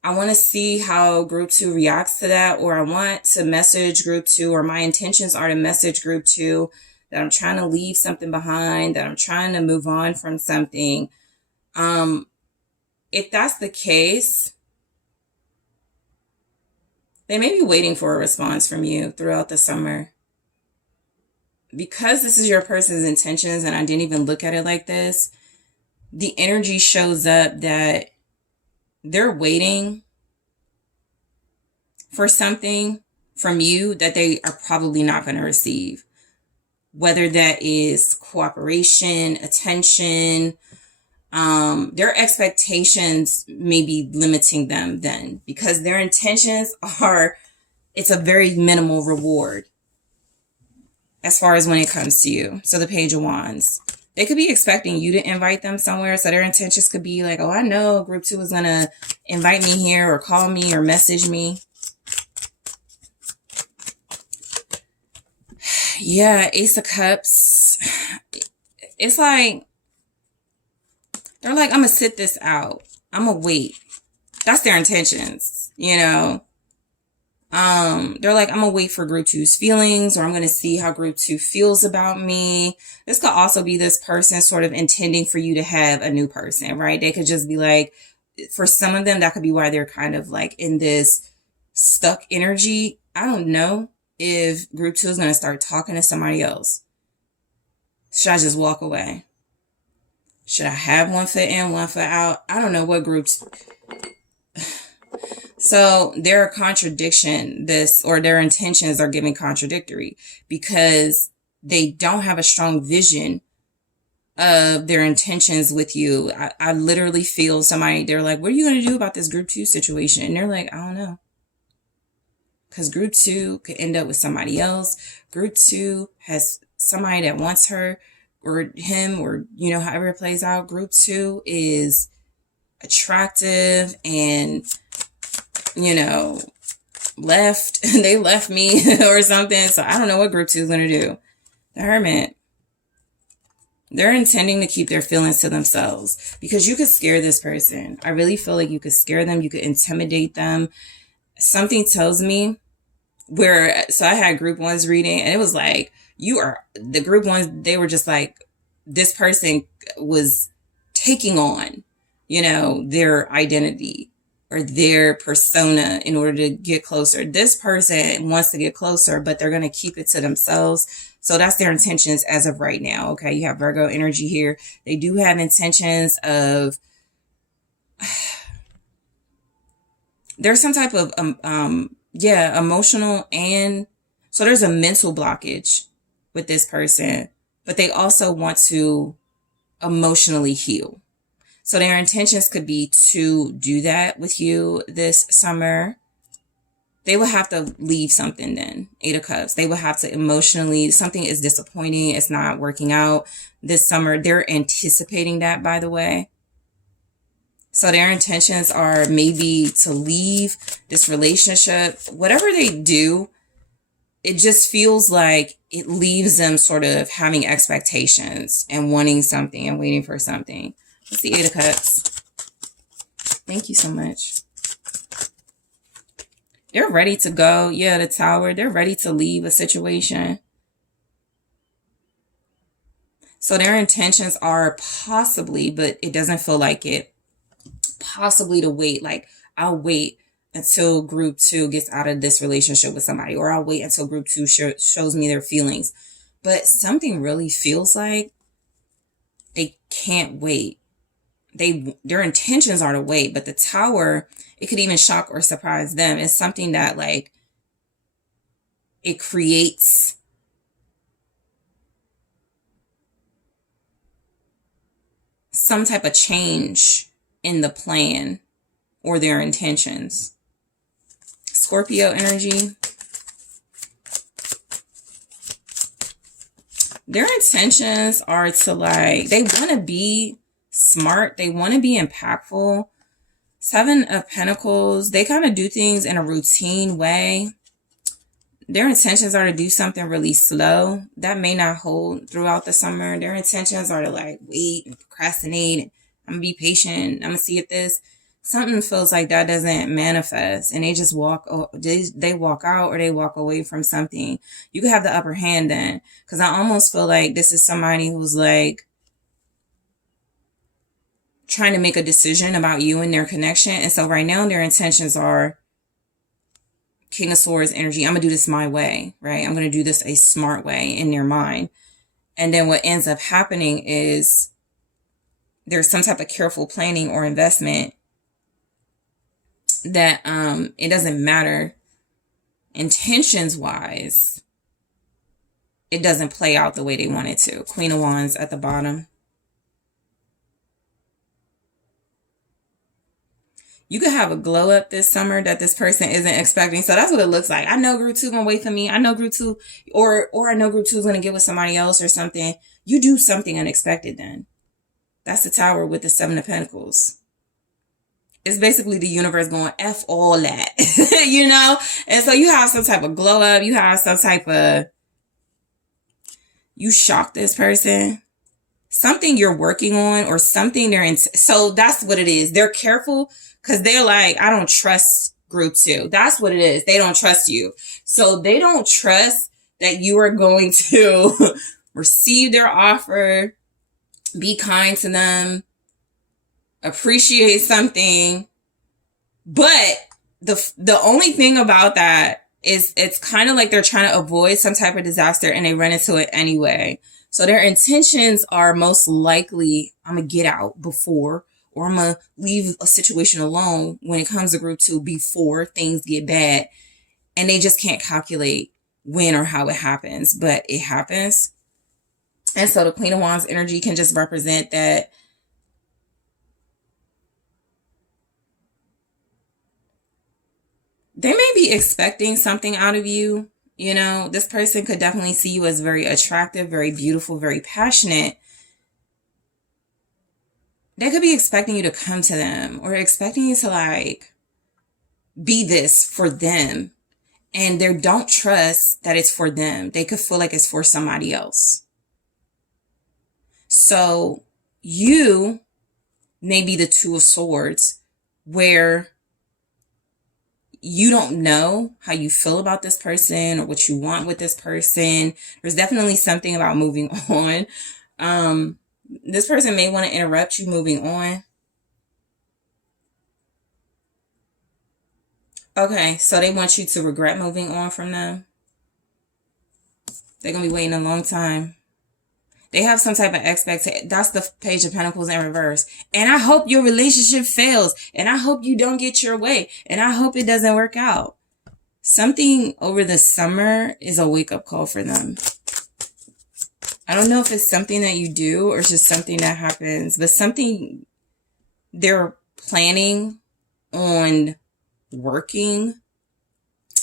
I want to see how group 2 reacts to that, or I want to message group 2, or my intentions are to message group 2 that I'm trying to leave something behind, that I'm trying to move on from something. If that's the case, they may be waiting for a response from you throughout the summer. Because this is your person's intentions, and I didn't even look at it like this, the energy shows up that they're waiting for something from you that they are probably not going to receive. Whether that is cooperation, attention, their expectations may be limiting them then, because their intentions are, it's a very minimal reward as far as when it comes to you. So the Page of Wands, they could be expecting you to invite them somewhere. So their intentions could be like, oh, I know group 2 is going to invite me here or call me or message me. Yeah, Ace of Cups. It's like, they're like, I'm going to sit this out. I'm going to wait. That's their intentions, They're like, I'm going to wait for group 2's feelings, or I'm going to see how group 2 feels about me. This could also be this person sort of intending for you to have a new person, right? They could just be like, for some of them, that could be why they're kind of like in this stuck energy. I don't know if group 2 is going to start talking to somebody else. Should I just walk away? Should I have one foot in, one foot out? I don't know what groups. So their contradiction, their intentions are giving contradictory, because they don't have a strong vision of their intentions with you. I literally feel somebody, they're like, what are you going to do about this group 2 situation? And they're like, I don't know. Because group 2 could end up with somebody else. Group 2 has somebody that wants her. or him, or, you know, however it plays out, group 2 is attractive and, you know, they left me or something. So I don't know what group 2 is going to do. The Hermit. They're intending to keep their feelings to themselves because you could scare this person. I really feel like you could scare them. You could intimidate them. Something tells me so I had group 1's reading, and it was like, the group 1s, they were just like, this person was taking on, you know, their identity or their persona in order to get closer. This person wants to get closer, but they're going to keep it to themselves. So that's their intentions as of right now. Okay. You have Virgo energy here. They do have intentions of, there's some type of, emotional, and so there's a mental blockage with this person, but they also want to emotionally heal. So their intentions could be to do that with you this summer. They will have to leave something then. 8 of Cups. They will have to emotionally, something is disappointing. It's not working out this summer. They're anticipating that, by the way. So their intentions are maybe to leave this relationship. Whatever they do, it just feels like it leaves them sort of having expectations and wanting something and waiting for something. What's the 8 of Cups? Thank you so much. They're ready to go. Yeah, the Tower. They're ready to leave a situation. So their intentions are possibly, but it doesn't feel like it, possibly to wait. Like, I'll wait until group 2 gets out of this relationship with somebody, or I'll wait until group 2 shows me their feelings. But something really feels like they can't wait. Their intentions are to wait, but the Tower, it could even shock or surprise them. It's something that, like, it creates some type of change in the plan or their intentions. Scorpio energy. Their intentions are to, like, they want to be smart. They want to be impactful. 7 of Pentacles. They kind of do things in a routine way. Their intentions are to do something really slow. That may not hold throughout the summer. Their intentions are to, like, wait and procrastinate. And I'm going to be patient. I'm going to see if something feels like that doesn't manifest, and they just they walk out, or they walk away from something. You could have the upper hand then, because I almost feel like this is somebody who's, like, trying to make a decision about you and their connection. And so right now their intentions are King of Swords energy. I'm going to do this my way, right? I'm going to do this a smart way in their mind. And then what ends up happening is there's some type of careful planning or investment that it doesn't matter intentions wise. It doesn't play out the way they want it to. Queen of Wands at the bottom. You could have a glow up this summer that this person isn't expecting. So that's what it looks like. I know group 2 gonna wait for me. I know group 2, or I know group 2 is gonna get with somebody else or something. You do something unexpected then. That's the Tower with the 7 of Pentacles. It's basically the universe going, F all that, you know? And so you have some type of glow up. You have some type of, you shock this person. Something you're working on, or something they're in. So that's what it is. They're careful because they're like, I don't trust group 2. That's what it is. They don't trust you. So they don't trust that you are going to receive their offer, be kind to them, appreciate something. But the only thing about that is it's kind of like they're trying to avoid some type of disaster, and they run into it anyway. So their intentions are most likely, I'm going to get out before, or I'm going to leave a situation alone when it comes to group 2 before things get bad. And they just can't calculate when or how it happens, but it happens. And so the Queen of Wands energy can just represent that they may be expecting something out of you. You know, this person could definitely see you as very attractive, very beautiful, very passionate. They could be expecting you to come to them or expecting you to like be this for them. And they don't trust that it's for them. They could feel like it's for somebody else. So you may be the Two of Swords where you don't know how you feel about this person or what you want with this person. There's definitely something about moving on. This person may want to interrupt you moving on. Okay, so they want you to regret moving on from them. They're going to be waiting a long time. They have some type of expectation. That's the Page of Pentacles in reverse. And I hope your relationship fails. And I hope you don't get your way. And I hope it doesn't work out. Something over the summer is a wake-up call for them. I don't know if it's something that you do or it's just something that happens. But something they're planning on working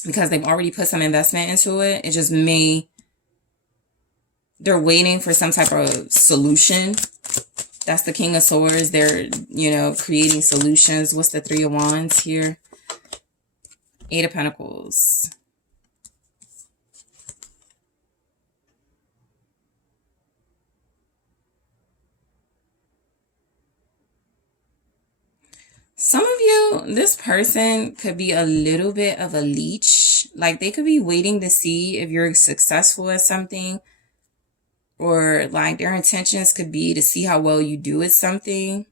because they've already put some investment into it. It just may... They're waiting for some type of solution. That's the King of Swords. They're, you know, creating solutions. What's the Three of Wands here? Eight of Pentacles. Some of you, this person could be a little bit of a leech. Like they could be waiting to see if you're successful at something. Or like their intentions could be to see how well you do at something.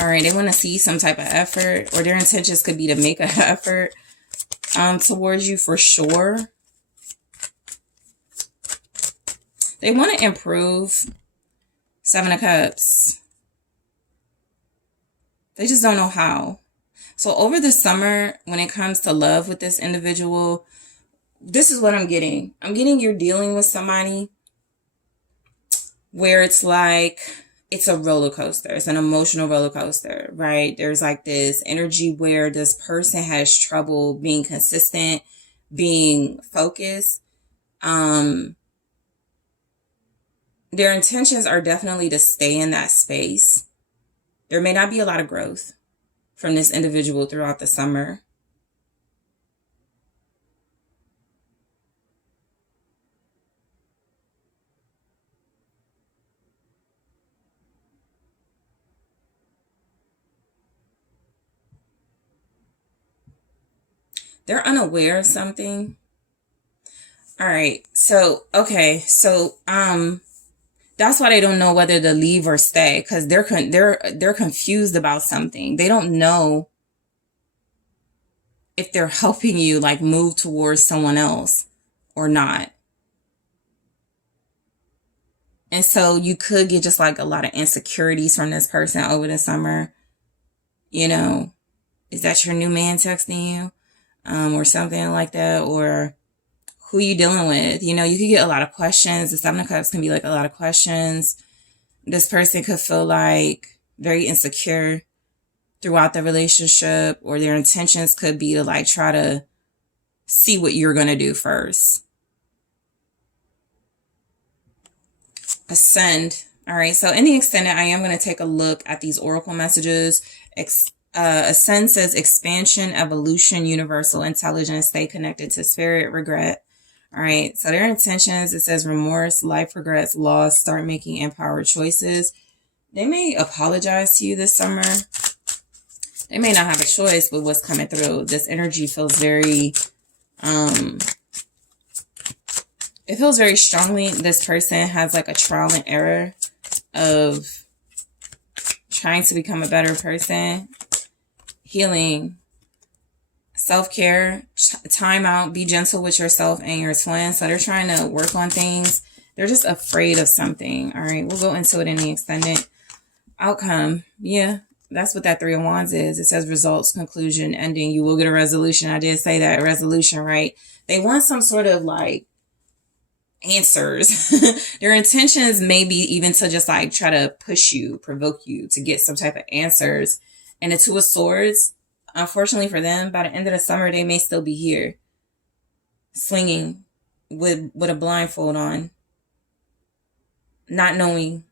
All right, they want to see some type of effort. Or their intentions could be to make an effort towards you for sure. They want to improve. Seven of Cups. They just don't know how. So over the summer, when it comes to love with this individual, this is what I'm getting. I'm getting you're dealing with somebody where it's like, it's a roller coaster. It's an emotional roller coaster, right? There's like this energy where this person has trouble being consistent, being focused. Their intentions are definitely to stay in that space. There may not be a lot of growth from this individual throughout the summer. They're unaware of something. All right. So, okay. So, that's why they don't know whether to leave or stay, because they're confused about something. They don't know if they're helping you like move towards someone else or not. And so you could get just like a lot of insecurities from this person over the summer. You know, is that your new man texting you? Or something like that, or who you dealing with. You know, you could get a lot of questions. The Seven of Cups can be like a lot of questions. This person could feel like very insecure throughout the relationship, or their intentions could be to like try to see what you're going to do first. Ascend. All right. So in the extended, I am going to take a look at these oracle messages. Ascend says expansion, evolution, universal intelligence, stay connected to spirit, regret. All right. So their intentions, it says remorse, life regrets, loss, start making empowered choices. They may apologize to you this summer. They may not have a choice with what's coming through. This energy feels very, it feels very strongly. This person has like a trial and error of trying to become a better person. Healing, self-care, time out, be gentle with yourself and your twin. So they're trying to work on things. They're just afraid of something. All right, we'll go into it in the extended outcome. Yeah, that's what that Three of Wands is. It says results, conclusion, ending. You will get a resolution. I did say that, resolution, right? They want some sort of like answers. Their intentions may be even to just like try to push you, provoke you to get some type of answers. And the Two of Swords, unfortunately for them, by the end of the summer, they may still be here. swinging with a blindfold on, not knowing,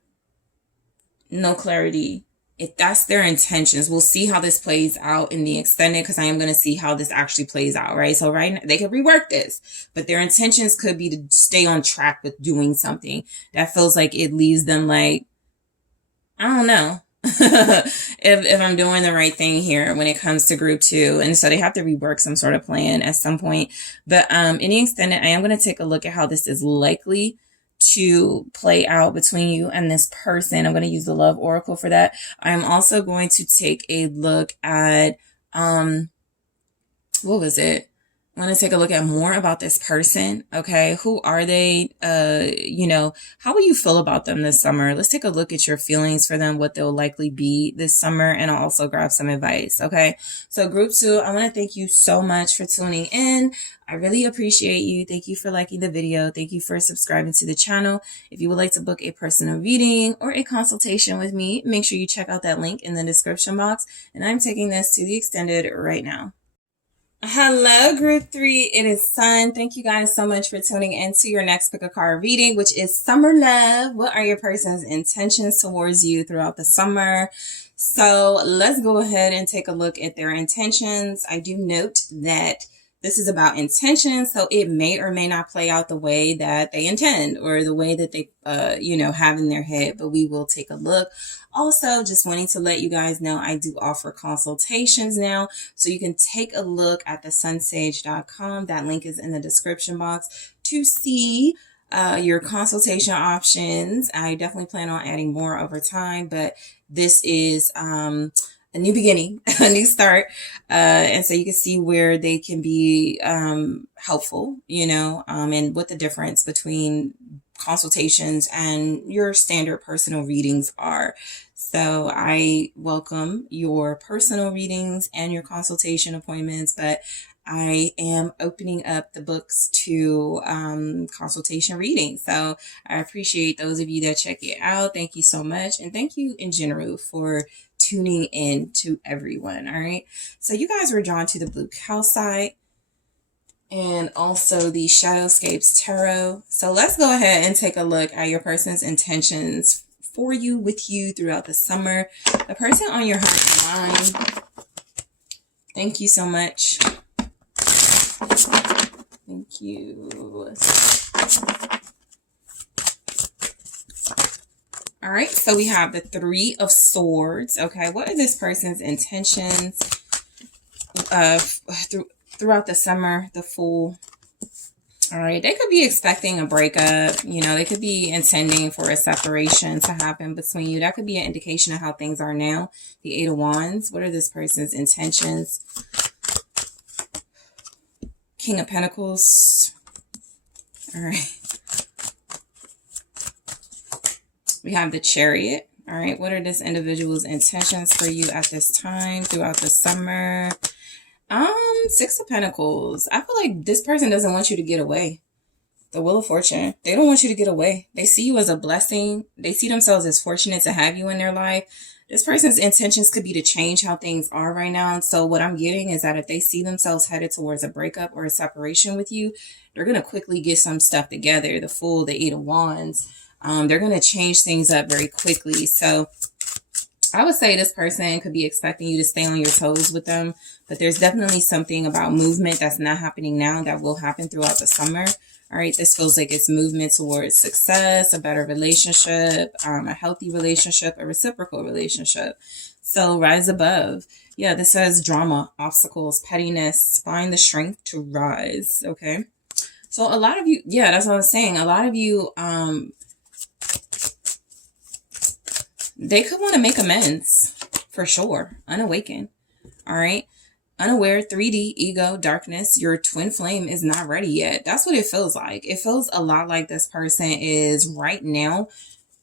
no clarity. If that's their intentions, we'll see how this plays out in the extended, because I am going to see how this actually plays out, right? So right now, they could rework this, but their intentions could be to stay on track with doing something that feels like it leaves them like, I don't know if I'm doing the right thing here when it comes to group 2. And so they have to rework some sort of plan at some point. But in the extended, I am going to take a look at how this is likely to play out between you and this person. I'm going to use the love oracle for that. I'm also going to take a look at, what was it? I want to take a look at more about this person. Okay. Who are they? How will you feel about them this summer? Let's take a look at your feelings for them, what they'll likely be this summer. And I'll also grab some advice. Okay. So group 2, I want to thank you so much for tuning in. I really appreciate you. Thank you for liking the video. Thank you for subscribing to the channel. If you would like to book a personal reading or a consultation with me, make sure you check out that link in the description box. And I'm taking this to the extended right now. Hello, group 3. It is Sun. Thank you guys so much for tuning in to your next pick a card reading, which is summer love. What are your person's intentions towards you throughout the summer? So let's go ahead and take a look at their intentions. I do note that this is about intentions, so it may or may not play out the way that they intend or the way that they, have in their head, but we will take a look. Also, just wanting to let you guys know, I do offer consultations now, so you can take a look at TheSunSage.com. That link is in the description box to see your consultation options. I definitely plan on adding more over time, but this is a new beginning, a new start. And so you can see where they can be helpful, and what the difference between consultations and your standard personal readings are. So I welcome your personal readings and your consultation appointments, but I am opening up the books to consultation readings. So I appreciate those of you that check it out. Thank you so much. And thank you in general for tuning in to everyone. All right. So you guys were drawn to the blue calcite and also the Shadowscapes Tarot. So let's go ahead and take a look at your person's intentions for you, with you throughout the summer. The person on your heart and mind. Thank you so much. Thank you. All right, so we have the 3 of Swords. Okay, what are this person's intentions throughout the summer? The Fool. All right, they could be expecting a breakup. They could be intending for a separation to happen between you. That could be an indication of how things are now. The 8 of Wands. What are this person's intentions? King of Pentacles. All right. We have the Chariot. All right. What are this individual's intentions for you at this time throughout the summer? 6 of Pentacles. I feel like this person doesn't want you to get away. The Wheel of Fortune. They don't want you to get away. They see you as a blessing. They see themselves as fortunate to have you in their life. This person's intentions could be to change how things are right now. So what I'm getting is that if they see themselves headed towards a breakup or a separation with you, they're going to quickly get some stuff together. The Fool, the 8 of Wands. They're going to change things up very quickly. So I would say this person could be expecting you to stay on your toes with them, but there's definitely something about movement that's not happening now that will happen throughout the summer. All right, this feels like it's movement towards success, a better relationship, a healthy relationship, a reciprocal relationship. So rise above. Yeah, this says drama, obstacles, pettiness, find the strength to rise. Okay. So a lot of you, yeah, that's what I was saying. A lot of you, they could want to make amends for sure. Unawakened. All right. Unaware, 3D, ego, darkness. Your twin flame is not ready yet. That's what it feels like. It feels a lot like this person is right now.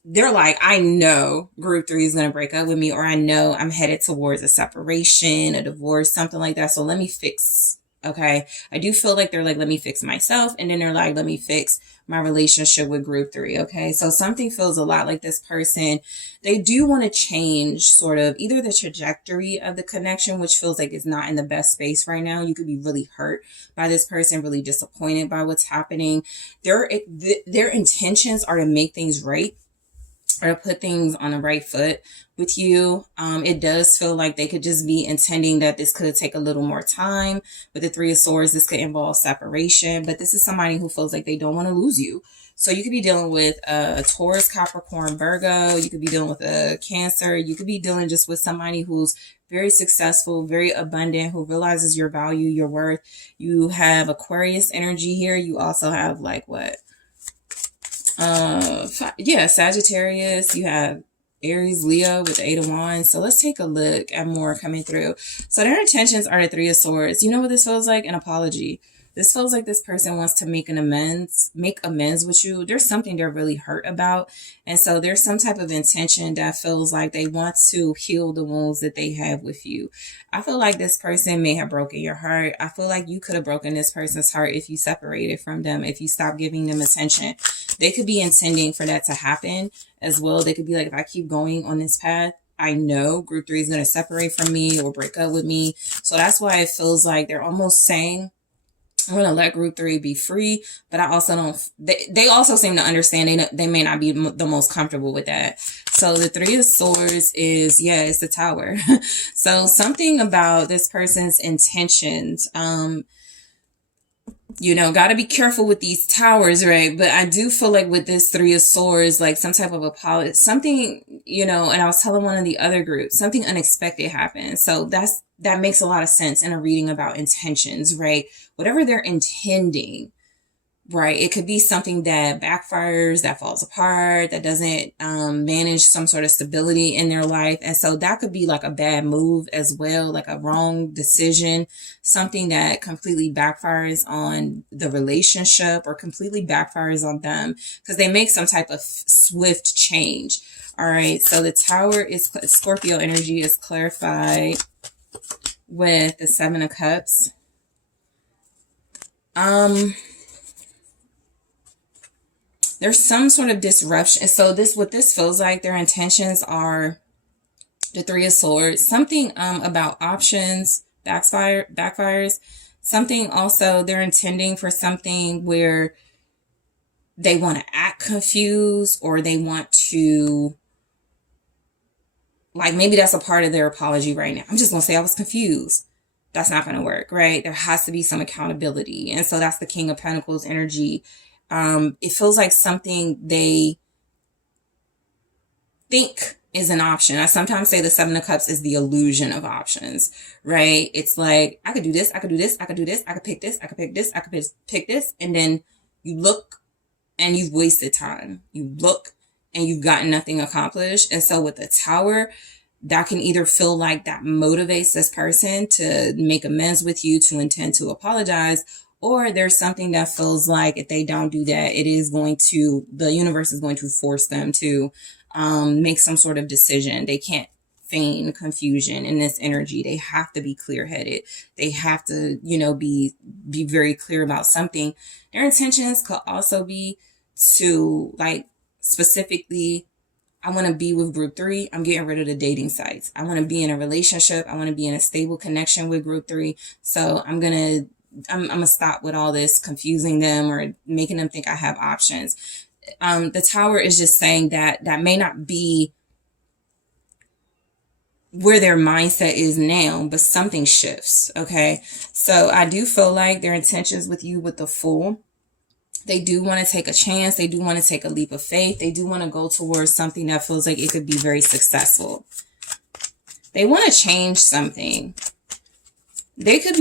They're like, I know group 3 is going to break up with me, or I know I'm headed towards a separation, a divorce, something like that. So let me fix Okay. I do feel like they're like, let me fix myself. And then they're like, let me fix my relationship with group 3. Okay. So something feels a lot like this person. They do want to change sort of either the trajectory of the connection, which feels like it's not in the best space right now. You could be really hurt by this person, really disappointed by what's happening. Their intentions are to make things right, or to put things on the right foot with you. It does feel like they could just be intending that this could take a little more time. With the 3 of Swords, this could involve separation, but this is somebody who feels like they don't want to lose you. So you could be dealing with a Taurus, Capricorn, Virgo. You could be dealing with a Cancer. You could be dealing just with somebody who's very successful, very abundant, who realizes your value, your worth. You have Aquarius energy here. You also have like what? Sagittarius. You have Aries, Leo with the 8 of Wands. So let's take a look at more coming through. So their intentions are the 3 of Swords. You know what this feels like? An apology. This feels like this person wants to make amends with you. There's something they're really hurt about. And so there's some type of intention that feels like they want to heal the wounds that they have with you. I feel like this person may have broken your heart. I feel like you could have broken this person's heart if you separated from them, if you stopped giving them attention. They could be intending for that to happen as well. They could be like, if I keep going on this path, I know group 3 is going to separate from me or break up with me. So that's why it feels like they're almost saying, I'm going to let group 3 be free, but I also don't, they also seem to understand they may not be the most comfortable with that. So the 3 of Swords is, it's the Tower. So something about this person's intentions, got to be careful with these towers, right? But I do feel like with this 3 of Swords, like some type of apology, something, and I was telling one of the other groups, something unexpected happened. So that makes a lot of sense in a reading about intentions, right? Whatever they're intending, right? It could be something that backfires, that falls apart, that doesn't manage some sort of stability in their life. And so that could be like a bad move as well, like a wrong decision, something that completely backfires on the relationship or completely backfires on them because they make some type of swift change. All right. So the Tower is Scorpio energy is clarified with the 7 of Cups. There's some sort of disruption. So what this feels like, their intentions are the 3 of Swords. Something about options backfires. Something also they're intending for something where they want to act confused, or they want to, like, maybe that's a part of their apology right now. I'm just going to say I was confused. That's not going to work, right? There has to be some accountability. And so that's the King of Pentacles energy. It feels like something they think is an option. I sometimes say the 7 of Cups is the illusion of options, right? It's like, I could do this, I could do this, I could do this, I could pick this, I could pick this, I could pick this. And then you look and you've wasted time. You look and you've gotten nothing accomplished. And so with the Tower, that can either feel like that motivates this person to make amends with you, to intend to apologize, or there's something that feels like if they don't do that, the universe is going to force them to make some sort of decision. They can't feign confusion in this energy. They have to be clear-headed. They have to, be very clear about something. Their intentions could also be to, like, specifically, I want to be with group 3. I'm getting rid of the dating sites. I want to be in a relationship. I want to be in a stable connection with group 3. So I'm going to stop with all this confusing them or making them think I have options. The Tower is just saying that may not be where their mindset is now, but something shifts. Okay. So I do feel like their intentions with you with the Fool, they do want to take a chance. They do want to take a leap of faith. They do want to go towards something that feels like it could be very successful. They want to change something. They could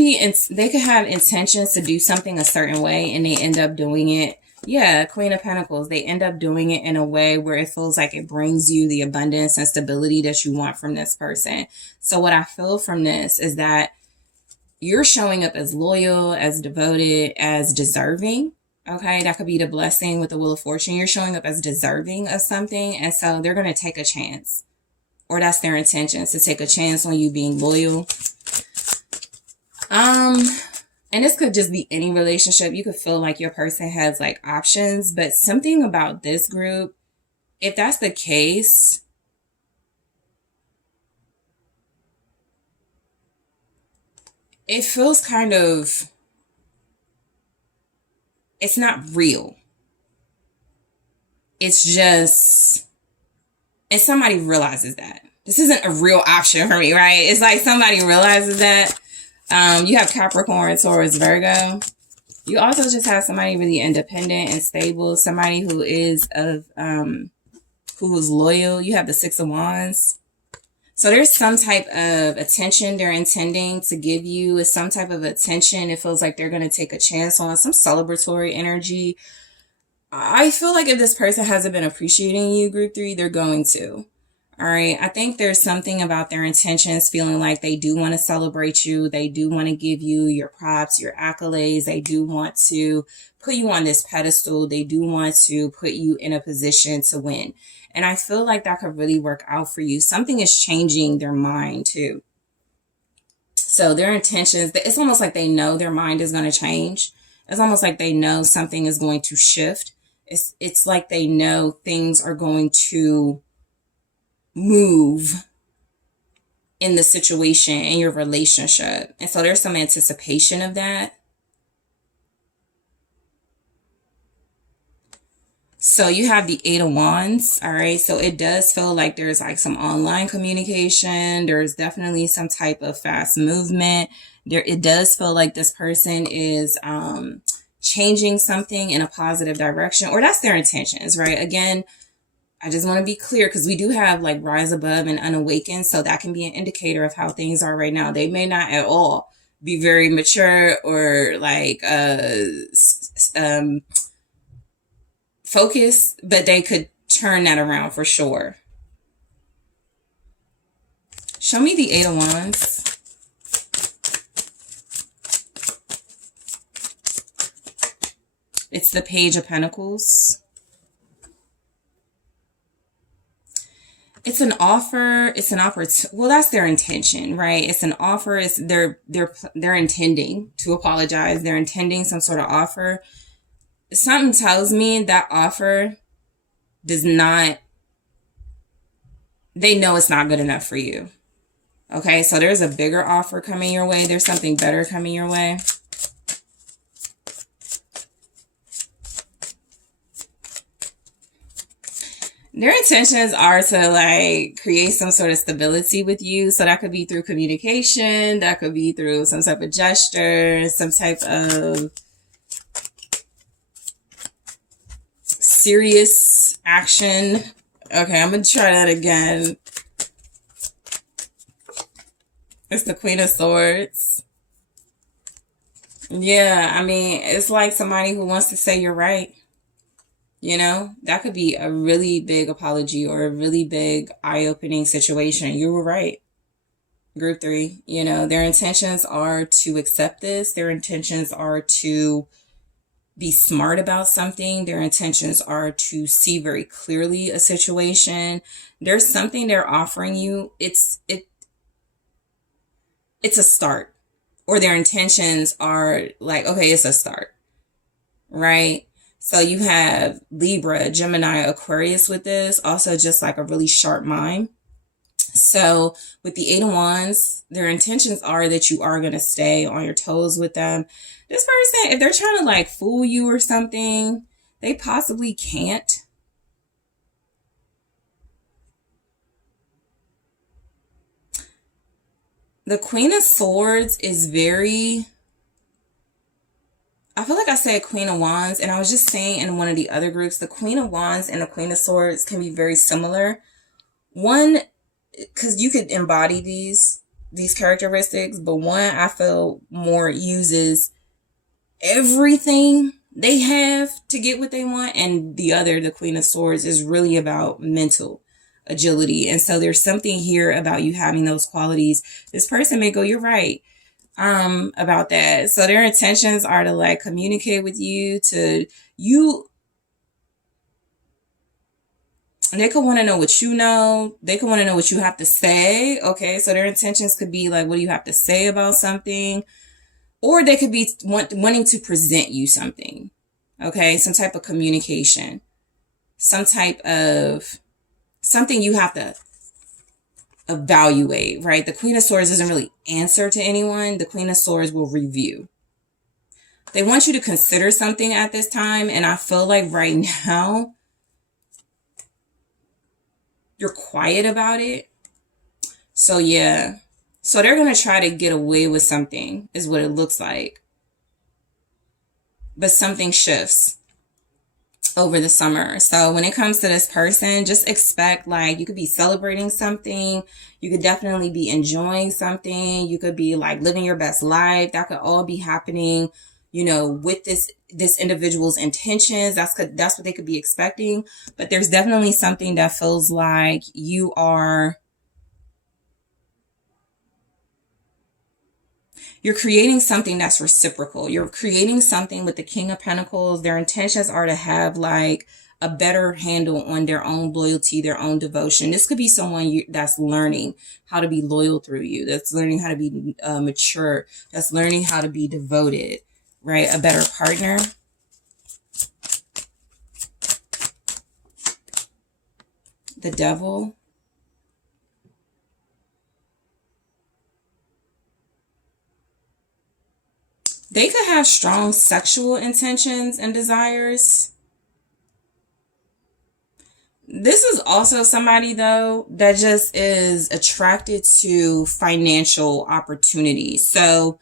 have intentions to do something a certain way and they end up doing it. Yeah, Queen of Pentacles. They end up doing it in a way where it feels like it brings you the abundance and stability that you want from this person. So what I feel from this is that you're showing up as loyal, as devoted, as deserving. Okay, that could be the blessing with the Wheel of Fortune. You're showing up as deserving of something. And so they're going to take a chance. Or that's their intention, to take a chance on you being loyal. And this could just be any relationship. You could feel like your person has like options, but something about this group, if that's the case, it feels kind of, it's not real. It's just, and somebody realizes that. This isn't a real option for me, right? It's like somebody realizes that. You have Capricorn, Taurus, Virgo. You also just have somebody really independent and stable, somebody who is loyal. You have the Six of Wands. So there's some type of attention they're intending to give you. It's some type of attention. It feels like they're going to take a chance on some celebratory energy. I feel like if this person hasn't been appreciating you, group 3, they're going to. All right. I think there's something about their intentions feeling like they do want to celebrate you. They do want to give you your props, your accolades. They do want to put you on this pedestal. They do want to put you in a position to win. And I feel like that could really work out for you. Something is changing their mind too. So their intentions, it's almost like they know their mind is going to change. It's almost like they know something is going to shift. It's like they know things are going to move in the situation, in your relationship. And so there's some anticipation of that. So you have the Eight of Wands. All right. So it does feel like there's like some online communication. There's definitely some type of fast movement there. It does feel like this person is changing something in a positive direction, or that's their intentions, right? Again, I just want to be clear because we do have like rise above and unawakened. So that can be an indicator of how things are right now. They may not at all be very mature or like focused, but they could turn that around for sure. Show me the Eight of Wands. It's the Page of Pentacles. It's an offer. It's an opportunity. Well, that's their intention, right? It's an offer. It's they're intending to apologize. They're intending some sort of offer. Something tells me that offer does not, they know it's not good enough for you. Okay, so there's a bigger offer coming your way. There's something better coming your way. Their intentions are to like create some sort of stability with you. So that could be through communication. That could be through some type of gesture, some type of serious action. Okay, I'm going to try that again. It's the Queen of Swords. Yeah, I mean, it's like somebody who wants to say you're right. You know, that could be a really big apology or a really big eye-opening situation. You were right. Group 3, you know, their intentions are to accept this. Their intentions are to be smart about something. Their intentions are to see very clearly a situation. There's something they're offering you. It's a start. Or their intentions are like, okay, it's a start. Right? So you have Libra, Gemini, Aquarius with this. Also just like a really sharp mind. So with the Eight of Wands, their intentions are that you are going to stay on your toes with them. This person, if they're trying to like fool you or something, they possibly can't. The Queen of Swords is very... I feel like I said Queen of Wands, and I was just saying in one of the other groups, the Queen of Wands and the Queen of Swords can be very similar. One, because you could embody these characteristics, but one I feel more uses everything they have to get what they want, and the other, the Queen of Swords, is really about mental agility. And so there's something here about you having those qualities. This person may go, you're right. About that. So their intentions are to like communicate with you, and they could want to know what you know. They could want to know what you have to say. Okay. So their intentions could be like, what do you have to say about something? Or they could be wanting to present you something. Okay, some type of communication. Some type of something you have to evaluate, right? The Queen of Swords doesn't really answer to anyone. The Queen of Swords will review. They want you to consider something at this time, and I feel like right now you're quiet about it. So yeah. So they're going to try to get away with something is what it looks like. But something shifts over the summer. So when it comes to this person, just expect, like, you could be celebrating something. You could definitely be enjoying something. You could be like living your best life. That could all be happening, you know, with this individual's intentions. That's what they could be expecting. But there's definitely something that feels like you're creating something that's reciprocal. You're creating something with the King of Pentacles. Their intentions are to have like a better handle on their own loyalty, their own devotion. This could be someone that's learning how to be loyal through you. That's learning how to be mature. That's learning how to be devoted, right? A better partner. The Devil. They could have strong sexual intentions and desires. This is also somebody, though, that just is attracted to financial opportunities. So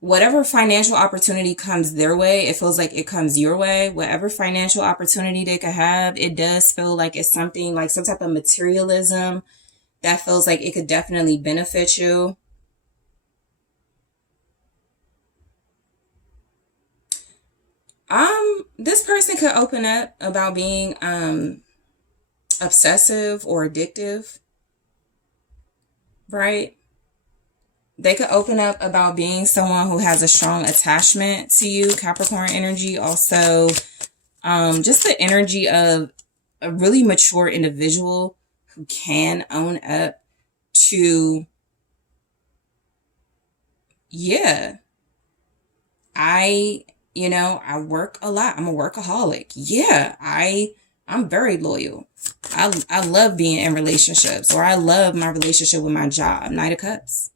whatever financial opportunity comes their way, it feels like it comes your way. Whatever financial opportunity they could have, it does feel like it's something like some type of materialism that feels like it could definitely benefit you. This person could open up about being obsessive or addictive, right? They could open up about being someone who has a strong attachment to you, Capricorn energy. Also, just the energy of a really mature individual who can own up to, yeah, I work a lot. I'm a workaholic. Yeah, I'm very loyal. I love being in relationships, or I love my relationship with my job. Knight of Cups.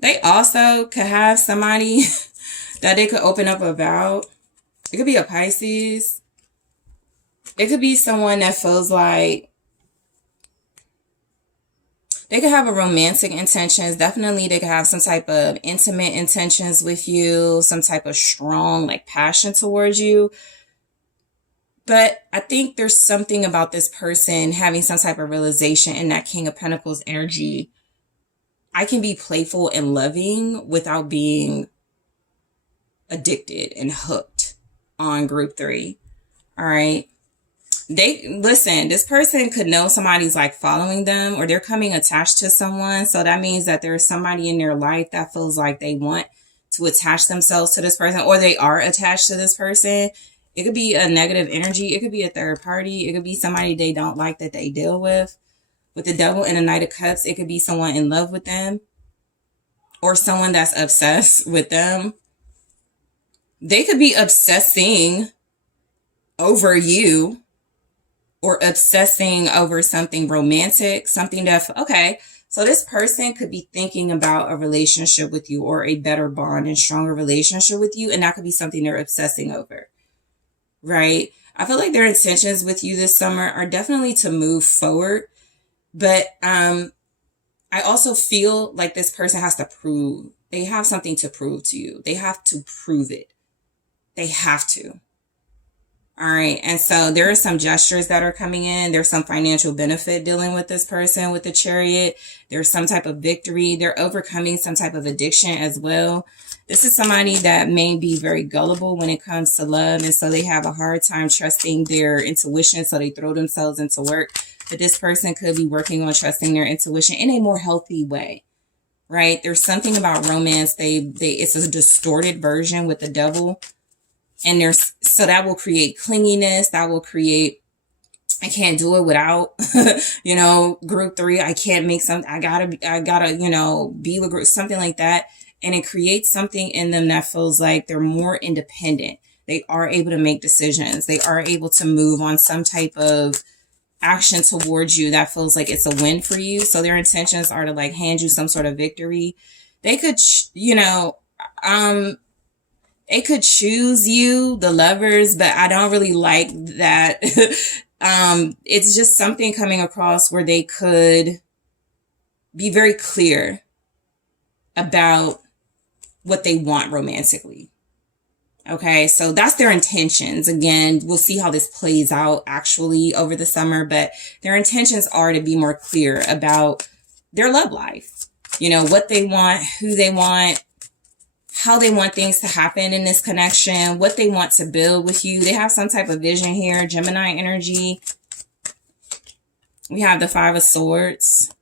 They also could have somebody that they could open up about. It could be a Pisces. It could be someone that feels like they could have a romantic intentions. Definitely they could have some type of intimate intentions with you, some type of strong like passion towards you. But I think there's something about this person having some type of realization in that King of Pentacles energy. I can be playful and loving without being addicted and hooked on group 3. All right. This person could know somebody's like following them, or they're coming attached to someone. So that means that there's somebody in their life that feels like they want to attach themselves to this person, or they are attached to this person. It could be a negative energy. It could be a third party. It could be somebody they don't like that they deal with. With the Devil and the Knight of Cups, it could be someone in love with them, or someone that's obsessed with them. They could be obsessing over you, or obsessing over something romantic, something that, okay, so this person could be thinking about a relationship with you, or a better bond and stronger relationship with you, and that could be something they're obsessing over, right? I feel like their intentions with you this summer are definitely to move forward, but I also feel like this person has to prove, they have something to prove to you. They have to prove it. They have to. All right. And so there are some gestures that are coming in. There's some financial benefit dealing with this person with the Chariot. There's some type of victory. They're overcoming some type of addiction as well. This is somebody that may be very gullible when it comes to love. And so they have a hard time trusting their intuition. So they throw themselves into work. But this person could be working on trusting their intuition in a more healthy way. Right. There's something about romance. It's a distorted version with the Devil. And so that will create clinginess. That will create, I can't do it without, group 3. I can't make something. I gotta, be with group, something like that. And it creates something in them that feels like they're more independent. They are able to make decisions. They are able to move on some type of action towards you that feels like it's a win for you. So their intentions are to like hand you some sort of victory. They could, they could choose you, the lovers, but I don't really like that. It's just something coming across where they could be very clear about what they want romantically. Okay, so that's their intentions. Again, we'll see how this plays out actually over the summer, but their intentions are to be more clear about their love life. You know, what they want, who they want, how they want things to happen in this connection, what they want to build with you. They have some type of vision here, Gemini energy. We have the Five of Swords.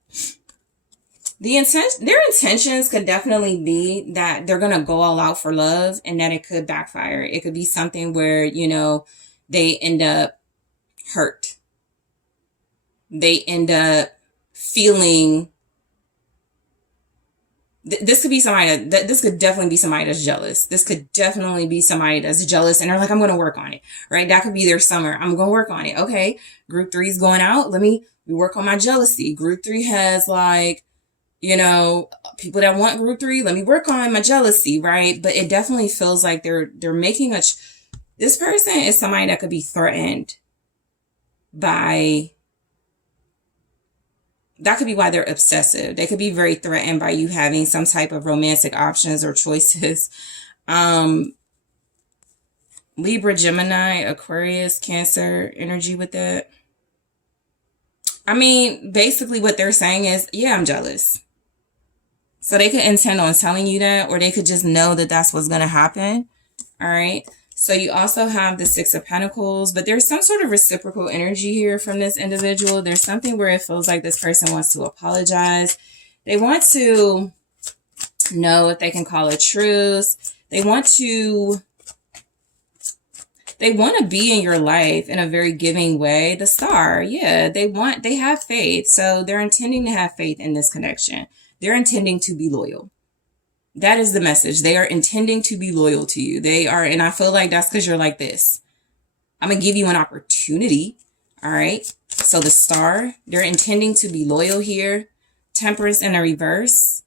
Their intentions could definitely be that they're going to go all out for love and that it could backfire. It could be something where, you know, they end up hurt. They end up feeling, this could be somebody this could definitely be somebody that's jealous. This could definitely be somebody that's jealous and they're like, I'm going to work on it, right? That could be their summer. I'm going to work on it. Okay. Group 3 is going out. We work on my jealousy. Group 3 has like, you know, people that want group 3, let me work on my jealousy, right? But it definitely feels like they're making this person is somebody that could be threatened by, that could be why they're obsessive. They could be very threatened by you having some type of romantic options or choices. Libra, Gemini, Aquarius, Cancer energy with that. I mean, basically what they're saying is, yeah, I'm jealous. So they could intend on telling you that, or they could just know that that's what's going to happen. All right. So you also have the Six of Pentacles, but there's some sort of reciprocal energy here from this individual. There's something where it feels like this person wants to apologize. They want to know if they can call a truce. They want to be in your life in a very giving way. The Star, yeah, they have faith. So they're intending to have faith in this connection. They're intending to be loyal. That is the message. They are intending to be loyal to you. They are, and I feel like that's because you're like this. I'm going to give you an opportunity. All right. So the Star, they're intending to be loyal here. Temperance in a reverse.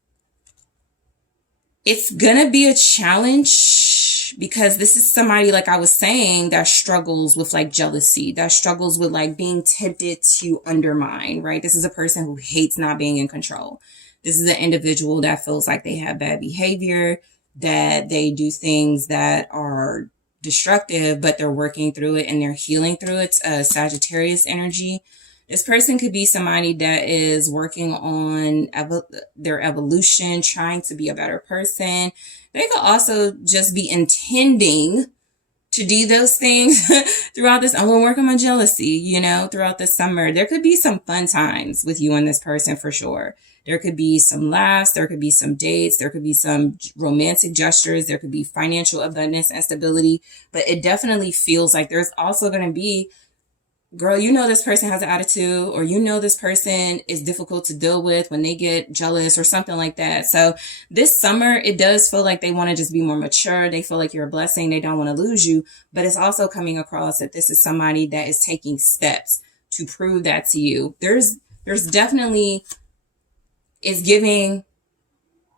It's going to be a challenge because this is somebody, like I was saying, that struggles with like jealousy, that struggles with like being tempted to undermine, right? This is a person who hates not being in control. This is an individual that feels like they have bad behavior, that they do things that are destructive, but they're working through it and they're healing through it. Sagittarius energy. This person could be somebody that is working on their evolution, trying to be a better person. They could also just be intending to do those things throughout this. I'm going to work on my jealousy, you know, throughout the summer. There could be some fun times with you and this person for sure. There could be some laughs. There could be some dates. There could be some romantic gestures. There could be financial abundance and stability. But it definitely feels like there's also going to be, girl, you know this person has an attitude, or you know this person is difficult to deal with when they get jealous or something like that. So this summer, it does feel like they want to just be more mature. They feel like you're a blessing. They don't want to lose you. But it's also coming across that this is somebody that is taking steps to prove that to you. There's definitely, it's giving,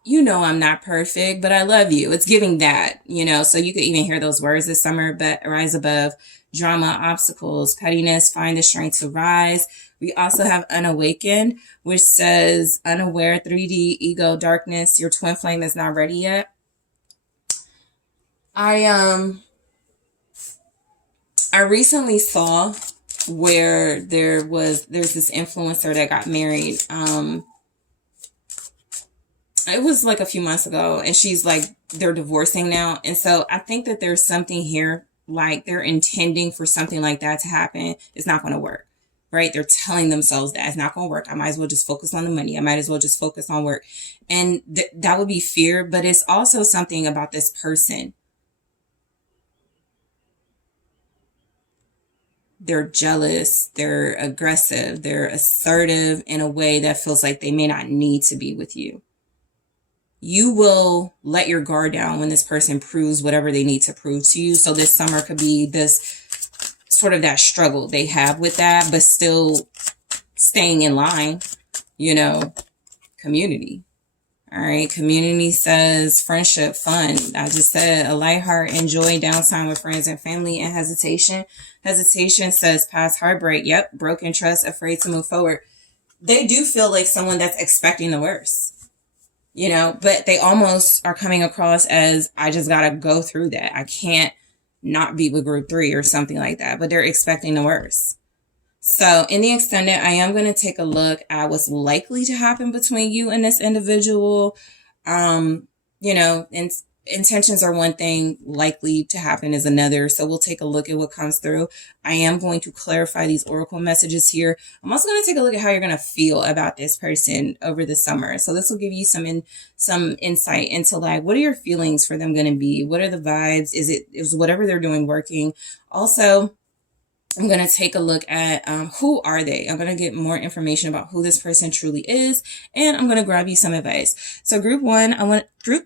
you know, I'm not perfect, but I love you. It's giving that, you know, so you could even hear those words this summer, but rise above drama, obstacles, pettiness, find the strength to rise. We also have unawakened, which says unaware, 3D, ego, darkness. Your twin flame is not ready yet. I recently saw where there's this influencer that got married. It was like a few months ago, and she's like, they're divorcing now. And so I think that there's something here, like they're intending for something like that to happen. It's not going to work, right? They're telling themselves that it's not going to work. I might as well just focus on the money. I might as well just focus on work. And that would be fear, but it's also something about this person. They're jealous, they're aggressive, they're assertive in a way that feels like they may not need to be with you. you will let your guard down when this person proves whatever they need to prove to you. So this summer could be this sort of that struggle they have with that, but still staying in line, you know, community. All right. Community says friendship, fun. I just said a light heart, enjoy downtime with friends and family, and hesitation. Hesitation says past heartbreak. Yep. Broken trust, afraid to move forward. They do feel like someone that's expecting the worst, you know, but they almost are coming across as, I just got to go through that. I can't not be with group 3 or something like that, but they're expecting the worst. So in the extended, I am going to take a look at what's likely to happen between you and this individual. You know, and intentions are one thing, likely to happen is another. So we'll take a look at what comes through. I am going to clarify these oracle messages here. I'm also going to take a look at how you're going to feel about this person over the summer. So this will give you some insight into like, what are your feelings for them going to be? What are the vibes? Is whatever they're doing working? Also, I'm going to take a look at who are they. I'm going to get more information about who this person truly is, and I'm going to grab you some advice. So group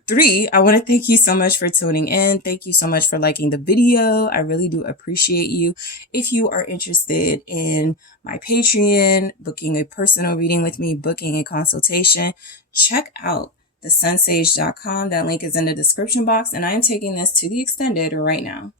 3, I want to thank you so much for tuning in. Thank you so much for liking the video. I really do appreciate you. If you are interested in my Patreon, booking a personal reading with me, booking a consultation, check out TheSunSage.com. That link is in the description box, and I am taking this to the extended right now.